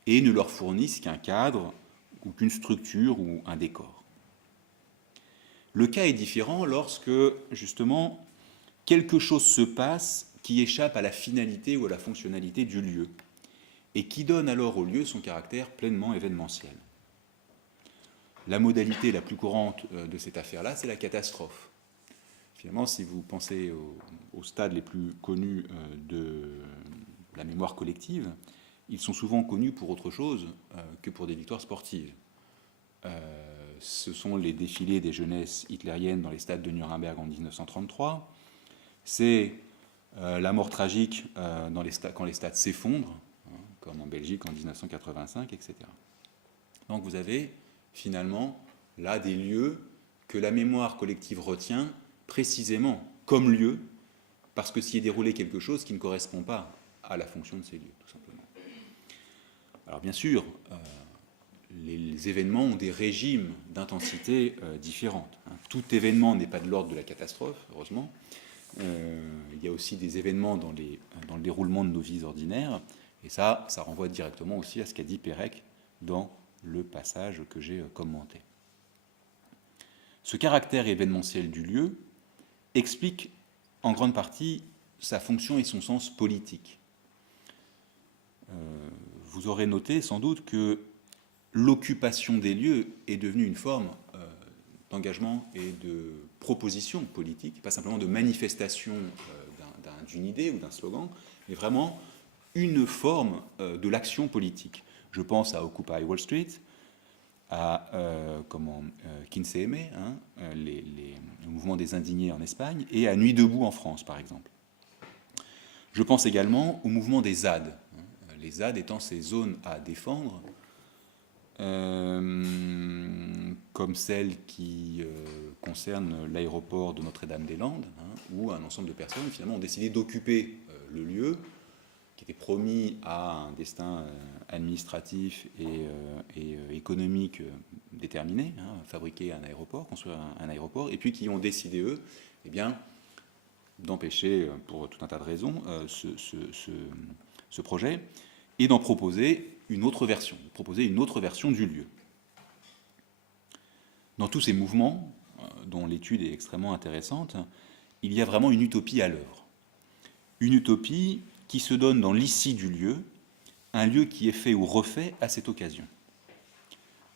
et ne leur fournissent qu'un cadre ou qu'une structure ou un décor. Le cas est différent lorsque, justement, quelque chose se passe qui échappe à la finalité ou à la fonctionnalité du lieu et qui donne alors au lieu son caractère pleinement événementiel. La modalité la plus courante de cette affaire-là, c'est la catastrophe. Finalement, si vous pensez aux stades les plus connus de la mémoire collective, ils sont souvent connus pour autre chose que pour des victoires sportives. Ce sont les défilés des jeunesses hitlériennes dans les stades de Nuremberg en 1933. C'est la mort tragique quand les stades s'effondrent, comme en Belgique en 1985, etc. Donc vous avez finalement là des lieux que la mémoire collective retient précisément comme lieu, parce que s'y est déroulé quelque chose qui ne correspond pas à la fonction de ces lieux, tout simplement. Alors bien sûr, les événements ont des régimes d'intensité différentes. Tout événement n'est pas de l'ordre de la catastrophe, heureusement. Il y a aussi des événements dans le déroulement de nos vies ordinaires, et ça renvoie directement aussi à ce qu'a dit Pérec dans le passage que j'ai commenté. Ce caractère événementiel du lieu explique en grande partie sa fonction et son sens politique. Vous aurez noté sans doute que l'occupation des lieux est devenue une forme d'engagement et de proposition politique, pas simplement de manifestation d'une idée ou d'un slogan, mais vraiment une forme de l'action politique. Je pense à Occupy Wall Street, à Quince Aimé, le mouvement des indignés en Espagne, et à Nuit debout en France, par exemple. Je pense également au mouvement des ZAD, les ZAD étant ces zones à défendre, comme celle qui concerne l'aéroport de Notre-Dame-des-Landes, où un ensemble de personnes finalement ont décidé d'occuper le lieu, qui était promis à un destin administratif et économique déterminé, fabriquer un aéroport, construire un aéroport, et puis qui ont décidé, eux, eh bien, d'empêcher, pour tout un tas de raisons, ce projet, et d'en proposer une autre version, du lieu. Dans tous ces mouvements, dont l'étude est extrêmement intéressante, il y a vraiment une utopie à l'œuvre. Une utopie qui se donne dans l'ici du lieu, un lieu qui est fait ou refait à cette occasion.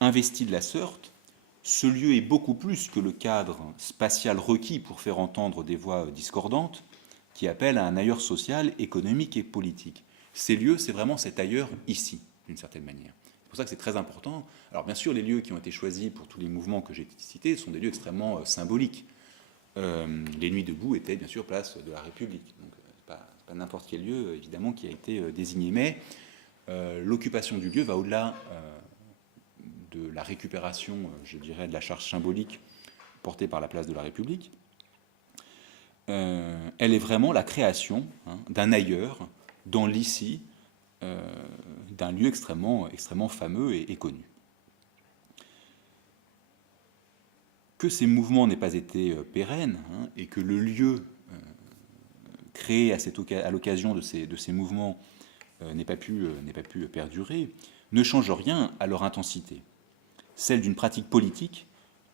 Investi de la sorte, ce lieu est beaucoup plus que le cadre spatial requis pour faire entendre des voix discordantes qui appellent à un ailleurs social, économique et politique. Ces lieux, c'est vraiment cet ailleurs ici, d'une certaine manière. C'est pour ça que c'est très important. Alors bien sûr, les lieux qui ont été choisis pour tous les mouvements que j'ai cités sont des lieux extrêmement symboliques. Les Nuits debout étaient bien sûr place de la République. Donc pas n'importe quel lieu, évidemment, qui a été désigné. Mais l'occupation du lieu va au-delà de la récupération, je dirais, de la charge symbolique portée par la place de la République. Elle est vraiment la création d'un ailleurs dans l'ici, d'un lieu extrêmement fameux et connu. Que ces mouvements n'aient pas été pérennes et que le lieu créé à l'occasion de ces mouvements n'ait pas pu perdurer ne change rien à leur intensité, celle d'une pratique politique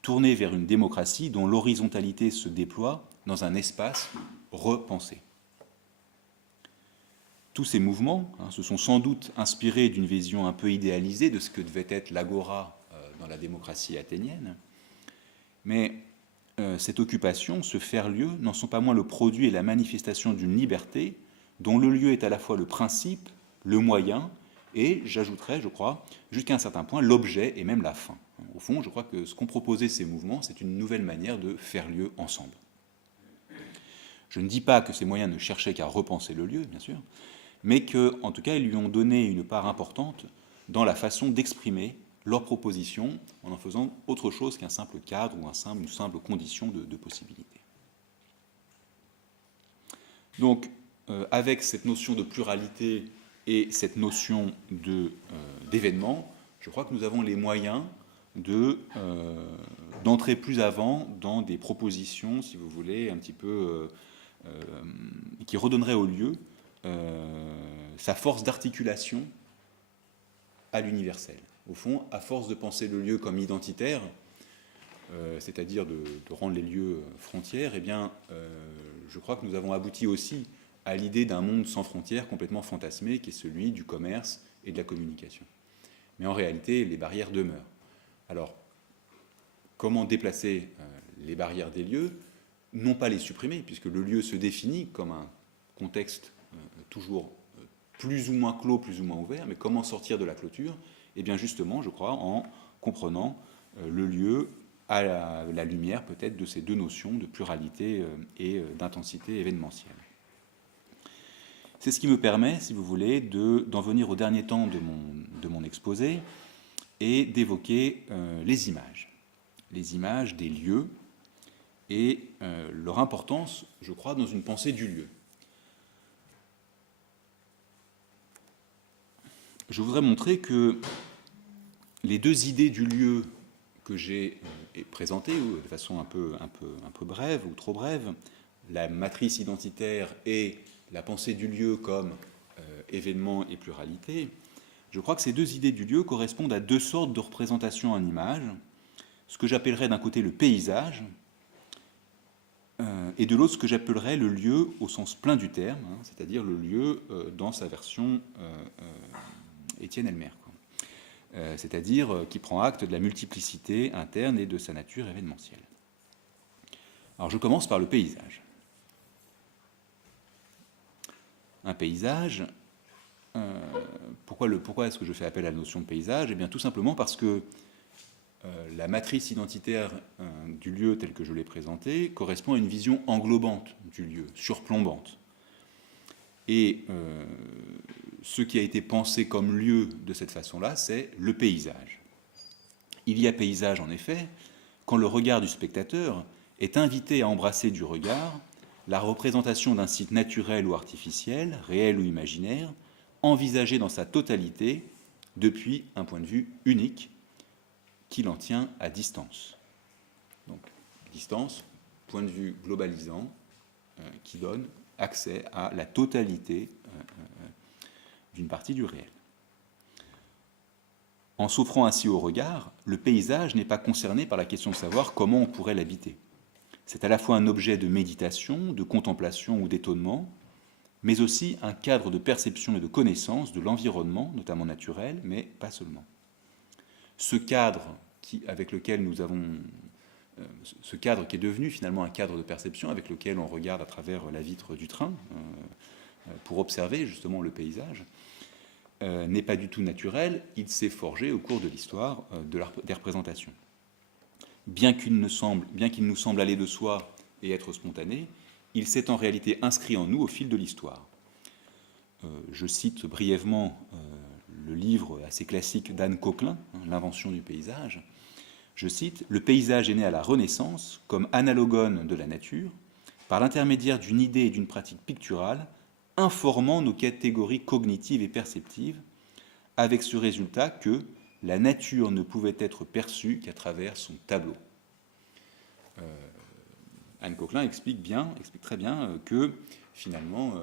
tournée vers une démocratie dont l'horizontalité se déploie dans un espace repensé. Tous ces mouvements se sont sans doute inspirés d'une vision un peu idéalisée de ce que devait être l'agora dans la démocratie athénienne, mais cette occupation, ce faire-lieu, n'en sont pas moins le produit et la manifestation d'une liberté dont le lieu est à la fois le principe, le moyen et, j'ajouterais, je crois, jusqu'à un certain point, l'objet et même la fin. Au fond, je crois que ce qu'ont proposé ces mouvements, c'est une nouvelle manière de faire lieu ensemble. Je ne dis pas que ces moyens ne cherchaient qu'à repenser le lieu, bien sûr, mais qu'en tout cas, ils lui ont donné une part importante dans la façon d'exprimer leurs propositions en faisant autre chose qu'un simple cadre ou une simple condition de possibilité. Donc, avec cette notion de pluralité et cette notion d'événement, je crois que nous avons les moyens d'entrer plus avant dans des propositions, si vous voulez, un petit peu qui redonneraient au lieu sa force d'articulation à l'universel. Au fond, à force de penser le lieu comme identitaire, c'est-à-dire de rendre les lieux frontières, eh bien, je crois que nous avons abouti aussi à l'idée d'un monde sans frontières complètement fantasmé, qui est celui du commerce et de la communication. Mais en réalité, les barrières demeurent. Alors, comment déplacer les barrières des lieux? Non pas les supprimer, puisque le lieu se définit comme un contexte toujours plus ou moins clos, plus ou moins ouvert, mais comment sortir de la clôture? Eh bien justement, je crois, en comprenant le lieu à la lumière peut-être de ces deux notions de pluralité et d'intensité événementielle. C'est ce qui me permet, si vous voulez, d'en venir au dernier temps de mon exposé et d'évoquer les images des lieux et leur importance, je crois, dans une pensée du lieu. Je voudrais montrer que les deux idées du lieu que j'ai présentées de façon un peu brève ou trop brève, la matrice identitaire et la pensée du lieu comme événement et pluralité, je crois que ces deux idées du lieu correspondent à deux sortes de représentations en image, ce que j'appellerais d'un côté le paysage, et de l'autre ce que j'appellerais le lieu au sens plein du terme, c'est-à-dire le lieu dans sa version Étienne Elmer, c'est-à-dire qui prend acte de la multiplicité interne et de sa nature événementielle. Alors je commence par le paysage. Un paysage, pourquoi est-ce que je fais appel à la notion de paysage? Eh bien tout simplement parce que la matrice identitaire du lieu tel que je l'ai présenté correspond à une vision englobante du lieu, surplombante. Et ce qui a été pensé comme lieu de cette façon-là, c'est le paysage. Il y a paysage, en effet, quand le regard du spectateur est invité à embrasser du regard la représentation d'un site naturel ou artificiel, réel ou imaginaire, envisagé dans sa totalité depuis un point de vue unique qu'il en tient à distance. Donc, distance, point de vue globalisant, qui donne accès à la totalité d'une partie du réel. En s'offrant ainsi au regard, le paysage n'est pas concerné par la question de savoir comment on pourrait l'habiter. C'est à la fois un objet de méditation, de contemplation ou d'étonnement, mais aussi un cadre de perception et de connaissance de l'environnement, notamment naturel, mais pas seulement. Ce cadre avec lequel nous avons, ce cadre qui est devenu finalement un cadre de perception avec lequel on regarde à travers la vitre du train pour observer justement le paysage, n'est pas du tout naturel, il s'est forgé au cours de l'histoire des représentations. Bien qu'il nous semble aller de soi et être spontané, il s'est en réalité inscrit en nous au fil de l'histoire. Je cite brièvement le livre assez classique d'Anne Coquelin, L'invention du paysage. Je cite, « Le paysage est né à la Renaissance comme analogone de la nature, par l'intermédiaire d'une idée et d'une pratique picturale, informant nos catégories cognitives et perceptives, avec ce résultat que la nature ne pouvait être perçue qu'à travers son tableau. » Anne Coquelin explique très bien que finalement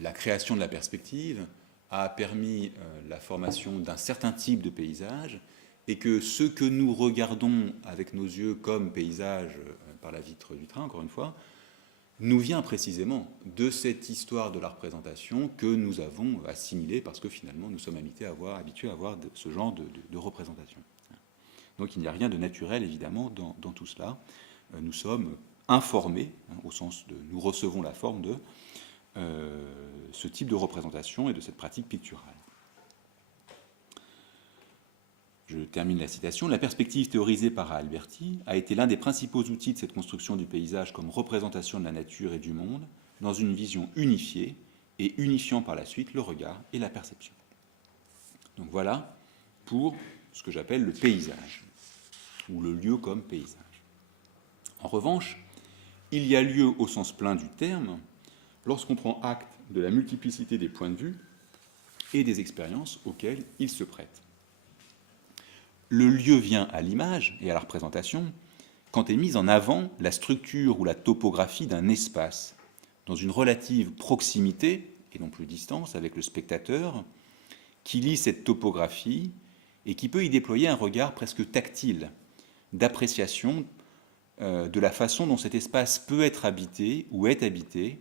la création de la perspective a permis la formation d'un certain type de paysage et que ce que nous regardons avec nos yeux comme paysage par la vitre du train, encore une fois, nous vient précisément de cette histoire de la représentation que nous avons assimilée parce que finalement nous sommes habitués à voir ce genre de représentation. Donc il n'y a rien de naturel évidemment dans tout cela. Nous sommes informés, au sens de nous recevons la forme de ce type de représentation et de cette pratique picturale. Je termine la citation. La perspective théorisée par Alberti a été l'un des principaux outils de cette construction du paysage comme représentation de la nature et du monde dans une vision unifiée et unifiant par la suite le regard et la perception. Donc voilà pour ce que j'appelle le paysage, ou le lieu comme paysage. En revanche, il y a lieu au sens plein du terme lorsqu'on prend acte de la multiplicité des points de vue et des expériences auxquelles il se prête. Le lieu vient à l'image et à la représentation quand est mise en avant la structure ou la topographie d'un espace, dans une relative proximité, et non plus distance, avec le spectateur, qui lit cette topographie et qui peut y déployer un regard presque tactile, d'appréciation de la façon dont cet espace peut être habité ou est habité,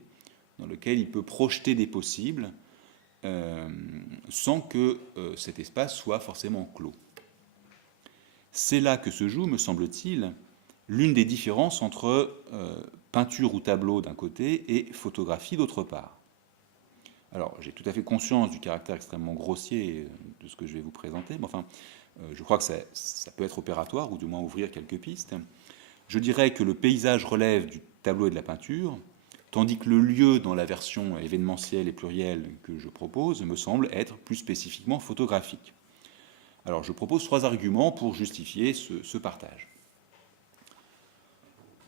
dans lequel il peut projeter des possibles sans que cet espace soit forcément clos. C'est là que se joue, me semble-t-il, l'une des différences entre peinture ou tableau d'un côté et photographie d'autre part. Alors, j'ai tout à fait conscience du caractère extrêmement grossier de ce que je vais vous présenter, mais enfin, je crois que ça peut être opératoire, ou du moins ouvrir quelques pistes. Je dirais que le paysage relève du tableau et de la peinture, tandis que le lieu, dans la version événementielle et plurielle que je propose, me semble être plus spécifiquement photographique. Alors, je propose 3 arguments pour justifier ce partage.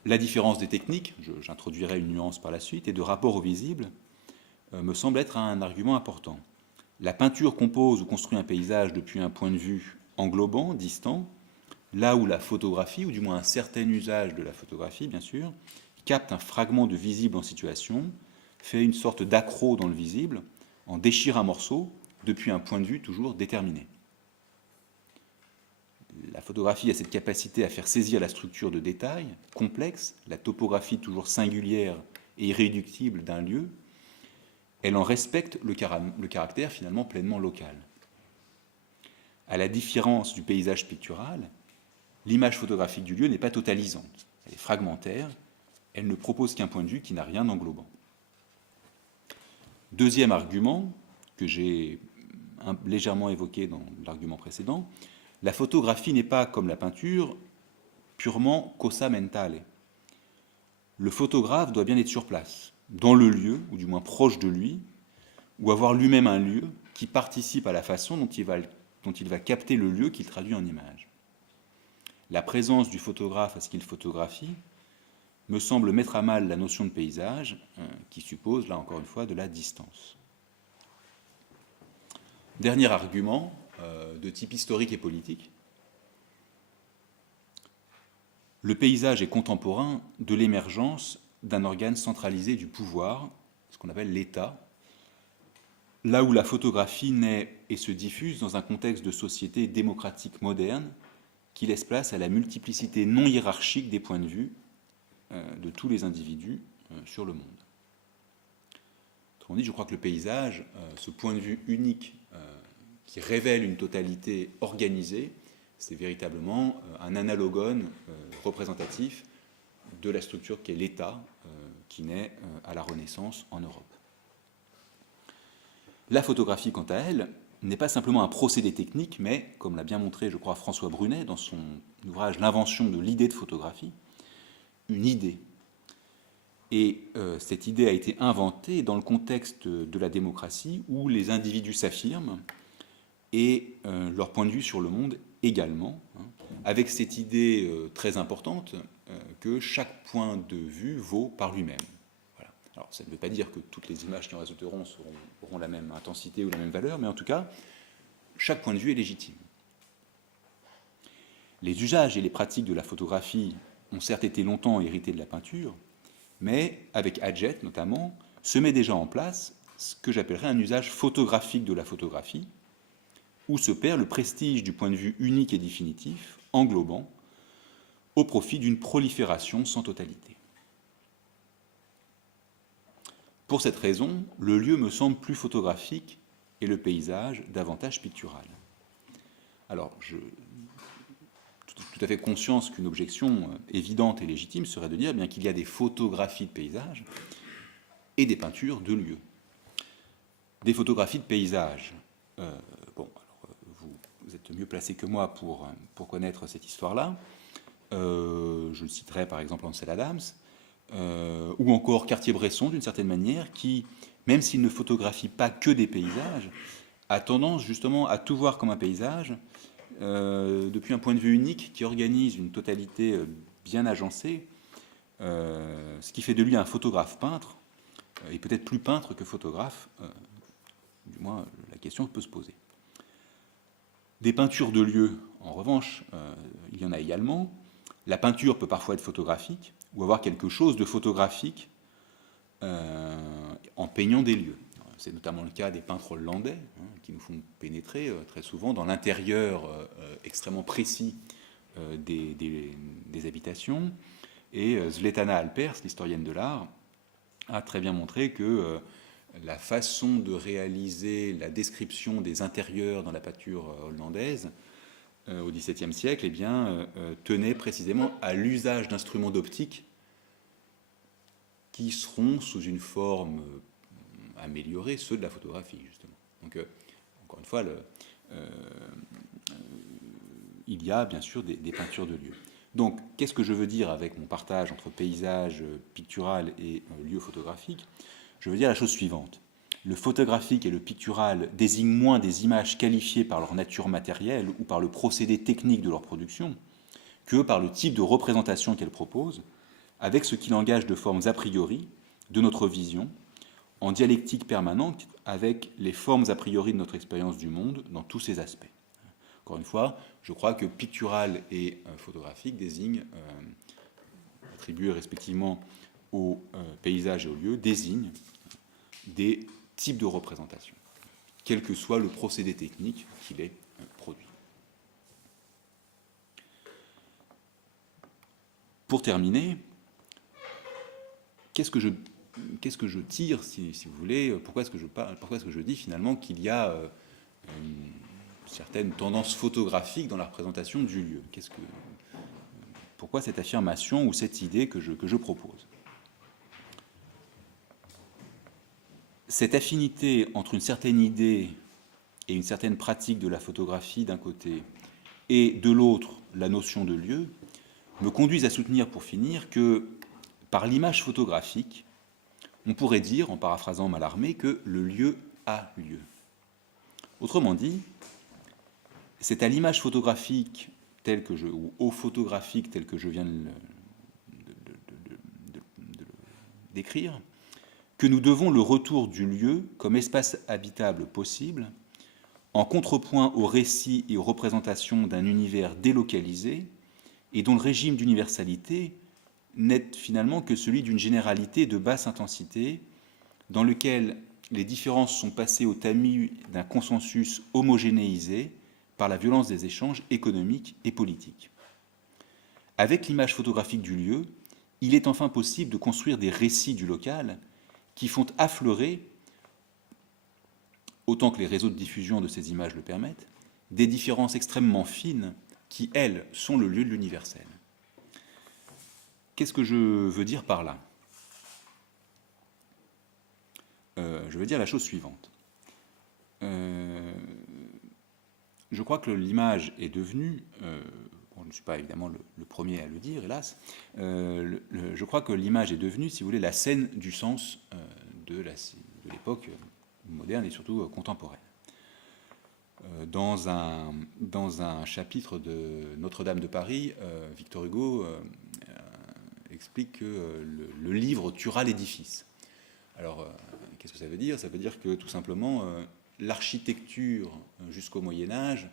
La différence des techniques, j'introduirai une nuance par la suite, et de rapport au visible, me semble être un argument important. La peinture compose ou construit un paysage depuis un point de vue englobant, distant, là où la photographie, ou du moins un certain usage de la photographie, bien sûr, capte un fragment de visible en situation, fait une sorte d'accroc dans le visible, en déchire un morceau depuis un point de vue toujours déterminé. La photographie a cette capacité à faire saisir la structure de détails complexe, la topographie toujours singulière et irréductible d'un lieu. Elle en respecte le caractère finalement pleinement local. À la différence du paysage pictural, l'image photographique du lieu n'est pas totalisante, elle est fragmentaire, elle ne propose qu'un point de vue qui n'a rien d'englobant. Deuxième argument, que j'ai légèrement évoqué dans l'argument précédent, la photographie n'est pas, comme la peinture, purement cosa mentale. Le photographe doit bien être sur place, dans le lieu, ou du moins proche de lui, ou avoir lui-même un lieu qui participe à la façon dont il va capter le lieu qu'il traduit en image. La présence du photographe à ce qu'il photographie me semble mettre à mal la notion de paysage, qui suppose, là encore une fois, de la distance. Dernier argument, de type historique et politique. Le paysage est contemporain de l'émergence d'un organe centralisé du pouvoir, ce qu'on appelle l'État, là où la photographie naît et se diffuse dans un contexte de société démocratique moderne qui laisse place à la multiplicité non hiérarchique des points de vue de tous les individus sur le monde. Autrement dit, je crois que le paysage, ce point de vue unique qui révèle une totalité organisée, c'est véritablement un analogone représentatif de la structure qu'est l'État qui naît à la Renaissance en Europe. La photographie, quant à elle, n'est pas simplement un procédé technique, mais, comme l'a bien montré, je crois, François Brunet dans son ouvrage L'invention de l'idée de photographie, une idée. Et cette idée a été inventée dans le contexte de la démocratie où les individus s'affirment et leur point de vue sur le monde également, hein, avec cette idée très importante que chaque point de vue vaut par lui-même. Voilà. Alors ça ne veut pas dire que toutes les images qui en résulteront auront la même intensité ou la même valeur, mais en tout cas, chaque point de vue est légitime. Les usages et les pratiques de la photographie ont certes été longtemps hérités de la peinture, mais avec Adjet notamment, se met déjà en place ce que j'appellerais un usage photographique de la photographie, où se perd le prestige du point de vue unique et définitif, englobant, au profit d'une prolifération sans totalité. Pour cette raison, le lieu me semble plus photographique et le paysage davantage pictural. Alors, je tout à fait conscience qu'une objection évidente et légitime serait de dire bien qu'il y a des photographies de paysages et des peintures de lieux. Des photographies de paysages. Vous êtes mieux placé que moi pour connaître cette histoire-là. Je citerai par exemple Ansel Adams, ou encore Cartier-Bresson d'une certaine manière, qui, même s'il ne photographie pas que des paysages, a tendance justement à tout voir comme un paysage, depuis un point de vue unique qui organise une totalité bien agencée, ce qui fait de lui un photographe peintre, et peut-être plus peintre que photographe, du moins la question peut se poser. Des peintures de lieux, en revanche, il y en a également. La peinture peut parfois être photographique, ou avoir quelque chose de photographique en peignant des lieux. C'est notamment le cas des peintres hollandais, hein, qui nous font pénétrer très souvent dans l'intérieur extrêmement précis des habitations. Et Zletana Alpers, l'historienne de l'art, a très bien montré que la façon de réaliser la description des intérieurs dans la peinture hollandaise au XVIIe siècle, eh bien, tenait précisément à l'usage d'instruments d'optique qui seront sous une forme améliorée, ceux de la photographie, justement. Donc, encore une fois, il y a bien sûr des peintures de lieux. Donc, qu'est-ce que je veux dire avec mon partage entre paysage pictural et lieu photographique? Je veux dire la chose suivante. Le photographique et le pictural désignent moins des images qualifiées par leur nature matérielle ou par le procédé technique de leur production que par le type de représentation qu'elles proposent, avec ce qu'il engage de formes a priori de notre vision, en dialectique permanente avec les formes a priori de notre expérience du monde dans tous ses aspects. Encore une fois, je crois que pictural et photographique désignent, attribués respectivement au paysage et au lieu, désignent des types de représentation, quel que soit le procédé technique qui les produit. Pour terminer, qu'est-ce que je tire, si vous voulez, pourquoi est-ce que je dis finalement qu'il y a une certaine tendance photographique dans la représentation du lieu? Pourquoi cette affirmation ou cette idée que je propose? Cette affinité entre une certaine idée et une certaine pratique de la photographie d'un côté et de l'autre la notion de lieu me conduisent à soutenir pour finir que par l'image photographique, on pourrait dire, en paraphrasant Mallarmé, que le lieu a lieu. Autrement dit, c'est à l'image photographique ou au photographique tel que je viens de le décrire, que nous devons le retour du lieu comme espace habitable possible, en contrepoint aux récits et aux représentations d'un univers délocalisé et dont le régime d'universalité n'est finalement que celui d'une généralité de basse intensité, dans lequel les différences sont passées au tamis d'un consensus homogénéisé par la violence des échanges économiques et politiques. Avec l'image photographique du lieu, il est enfin possible de construire des récits du local qui font affleurer, autant que les réseaux de diffusion de ces images le permettent, des différences extrêmement fines qui, elles, sont le lieu de l'universel. Qu'est-ce que je veux dire par là? Je veux dire la chose suivante. je crois que l'image est devenue, je ne suis pas évidemment le premier à le dire, hélas, je crois que l'image est devenue, si vous voulez, la scène du sens de l'époque moderne et surtout contemporaine. Dans un chapitre de Notre-Dame de Paris, Victor Hugo explique que le livre tuera l'édifice. Alors, qu'est-ce que ça veut dire? Ça veut dire que tout simplement, l'architecture jusqu'au Moyen-Âge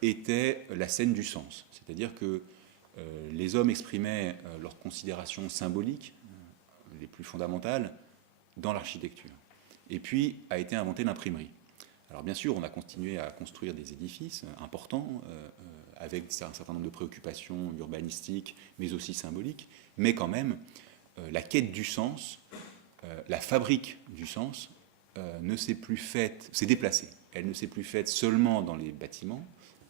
était la scène du sens. C'est-à-dire que les hommes exprimaient leurs considérations symboliques, les plus fondamentales, dans l'architecture. Et puis a été inventée l'imprimerie. Alors bien sûr, on a continué à construire des édifices importants, avec un certain nombre de préoccupations urbanistiques, mais aussi symboliques, mais quand même, la quête du sens, la fabrique du sens, ne s'est plus faite, s'est déplacée. Elle ne s'est plus faite seulement dans les bâtiments,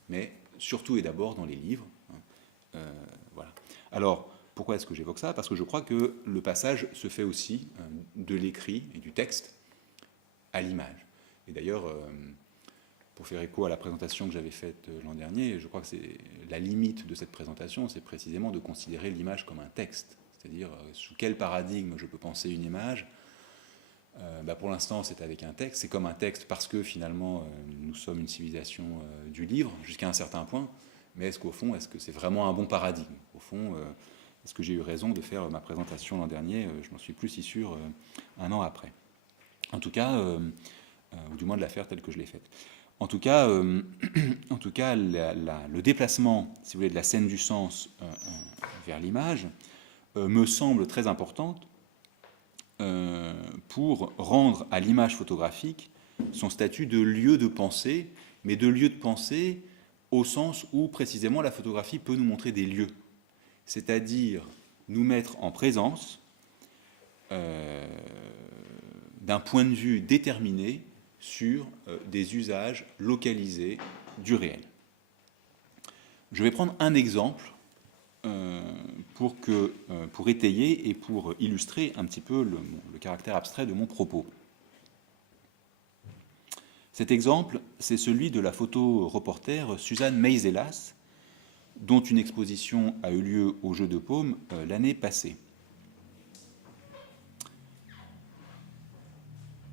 mais surtout et d'abord dans les livres. Voilà. Alors, pourquoi est-ce que j'évoque ça? Parce que je crois que le passage se fait aussi de l'écrit et du texte à l'image. Et d'ailleurs, pour faire écho à la présentation que j'avais faite l'an dernier, je crois que c'est la limite de cette présentation, c'est précisément de considérer l'image comme un texte. C'est-à-dire, sous quel paradigme je peux penser une image? Pour l'instant, c'est avec un texte. C'est comme un texte parce que finalement, nous sommes une civilisation du livre jusqu'à un certain point. Mais est-ce qu'au fond, est-ce que c'est vraiment un bon paradigme? Au fond, est-ce que j'ai eu raison de faire ma présentation l'an dernier? Je n'en suis plus si sûr un an après. En tout cas, ou du moins de la faire telle que je l'ai faite. En tout cas, le déplacement, si vous voulez, de la scène du sens vers l'image me semble très importante pour rendre à l'image photographique son statut de lieu de pensée, mais de lieu de pensée au sens où précisément la photographie peut nous montrer des lieux, c'est-à-dire nous mettre en présence d'un point de vue déterminé sur des usages localisés du réel. Je vais prendre un exemple pour étayer et pour illustrer un petit peu le caractère abstrait de mon propos. Cet exemple, c'est celui de la photo-reporter Suzanne Meiselas, dont une exposition a eu lieu au Jeu de Paume l'année passée.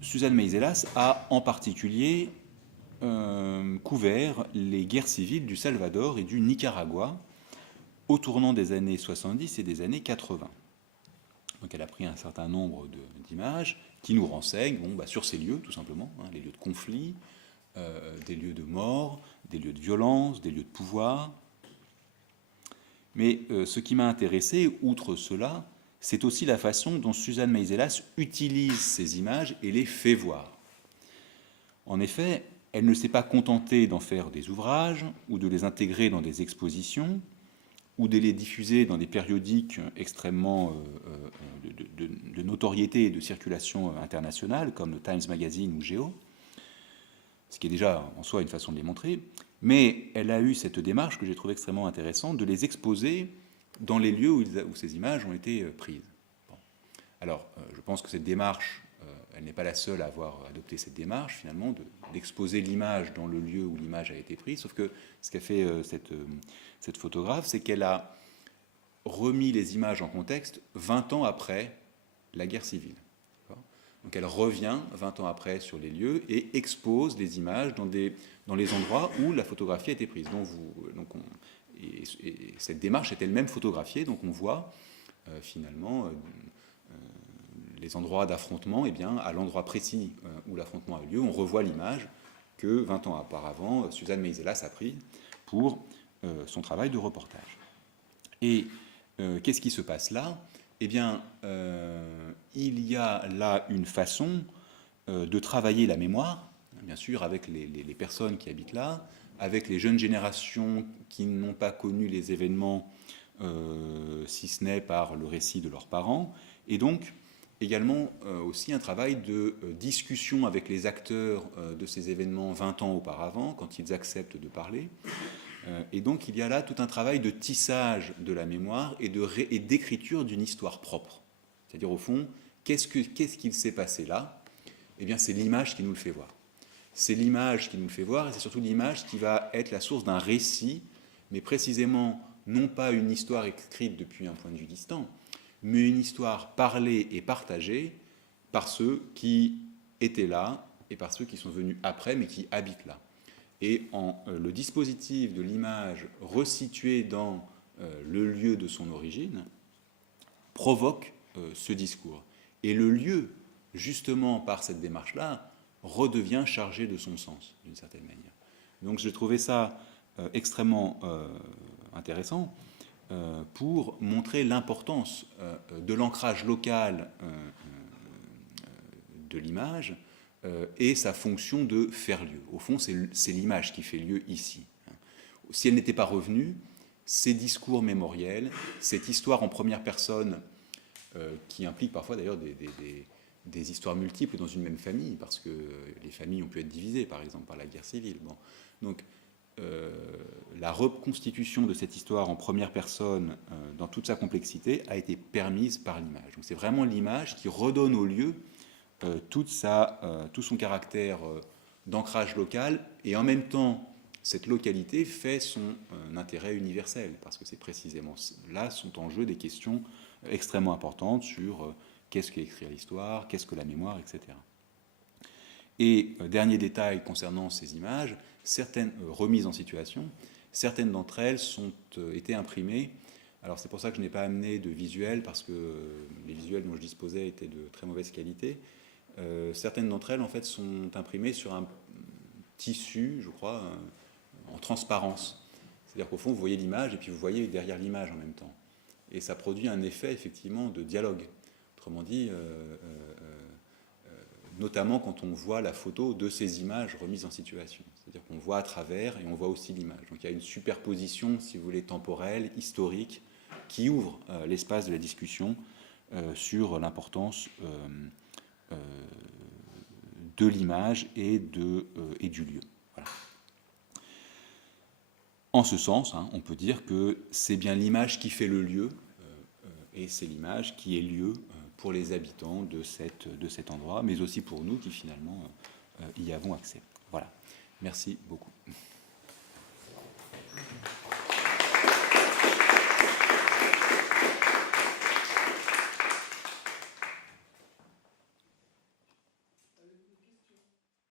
Suzanne Meiselas a en particulier couvert les guerres civiles du Salvador et du Nicaragua au tournant des années 70 et des années 80. Donc elle a pris un certain nombre d'images qui nous renseignent sur ces lieux, tout simplement, les lieux de conflit, des lieux de mort, des lieux de violence, des lieux de pouvoir. Mais ce qui m'a intéressé, outre cela, c'est aussi la façon dont Suzanne Meiselas utilise ces images et les fait voir. En effet, elle ne s'est pas contentée d'en faire des ouvrages ou de les intégrer dans des expositions ou de les diffuser dans des périodiques extrêmement de notoriété et de circulation internationale, comme le Times Magazine ou Géo, ce qui est déjà en soi une façon de les montrer, mais elle a eu cette démarche que j'ai trouvée extrêmement intéressante de les exposer dans les lieux où ces images ont été prises. Bon. Alors, je pense que cette démarche, elle n'est pas la seule à avoir adopté cette démarche, finalement, d'exposer l'image dans le lieu où l'image a été prise, sauf que ce qu'a fait cette photographe, c'est qu'elle a remis les images en contexte 20 ans après la guerre civile. Donc elle revient 20 ans après sur les lieux et expose les images dans les endroits où la photographie a été prise. Et cette démarche est elle-même photographiée, donc on voit finalement les endroits d'affrontement, et bien à l'endroit précis où l'affrontement a eu lieu, on revoit l'image que 20 ans auparavant, Suzanne Meiselas a prise pour son travail de reportage. Et qu'est-ce qui se passe là? Eh bien, il y a là une façon de travailler la mémoire, bien sûr, avec les personnes qui habitent là, avec les jeunes générations qui n'ont pas connu les événements, si ce n'est par le récit de leurs parents, et donc également aussi un travail de discussion avec les acteurs de ces événements 20 ans auparavant, quand ils acceptent de parler. Et donc il y a là tout un travail de tissage de la mémoire et d'écriture d'une histoire propre. C'est-à-dire au fond, qu'est-ce qu'il s'est passé là? Eh bien c'est l'image qui nous le fait voir. c'est l'image qui nous le fait voir, et c'est surtout l'image qui va être la source d'un récit, mais précisément non pas une histoire écrite depuis un point de vue distant, mais une histoire parlée et partagée par ceux qui étaient là et par ceux qui sont venus après, mais qui habitent là. Et le dispositif de l'image resitué dans le lieu de son origine provoque ce discours. Et le lieu, justement par cette démarche-là, redevient chargé de son sens, d'une certaine manière. Donc j'ai trouvé ça extrêmement intéressant pour montrer l'importance de l'ancrage local de l'image et sa fonction de faire lieu. Au fond, c'est l'image qui fait lieu ici. Si elle n'était pas revenue, ces discours mémoriels, cette histoire en première personne, qui implique parfois d'ailleurs des histoires multiples dans une même famille, parce que les familles ont pu être divisées, par exemple, par la guerre civile. Bon. Donc, la reconstitution de cette histoire en première personne, dans toute sa complexité, a été permise par l'image. Donc, c'est vraiment l'image qui redonne au lieu tout son caractère d'ancrage local, et en même temps, cette localité fait son intérêt universel, parce que c'est précisément là sont en jeu des questions extrêmement importantes sur qu'est-ce qu'écrire l'histoire, qu'est-ce que la mémoire, etc. Et dernier détail concernant ces images, certaines remises en situation, certaines d'entre elles sont été imprimées. Alors c'est pour ça que je n'ai pas amené de visuels, parce que les visuels dont je disposais étaient de très mauvaise qualité. Certaines d'entre elles, en fait, sont imprimées sur un tissu, je crois, en transparence. C'est-à-dire qu'au fond, vous voyez l'image et puis vous voyez derrière l'image en même temps. Et ça produit un effet, effectivement, de dialogue. Autrement dit, notamment quand on voit la photo de ces images remises en situation. C'est-à-dire qu'on voit à travers et on voit aussi l'image. Donc il y a une superposition, si vous voulez, temporelle, historique, qui ouvre l'espace de la discussion sur l'importance de l'image et du lieu. Voilà. En ce sens, on peut dire que c'est bien l'image qui fait le lieu, et c'est l'image qui est lieu pour les habitants de cet endroit, mais aussi pour nous qui finalement y avons accès. Voilà. Merci beaucoup.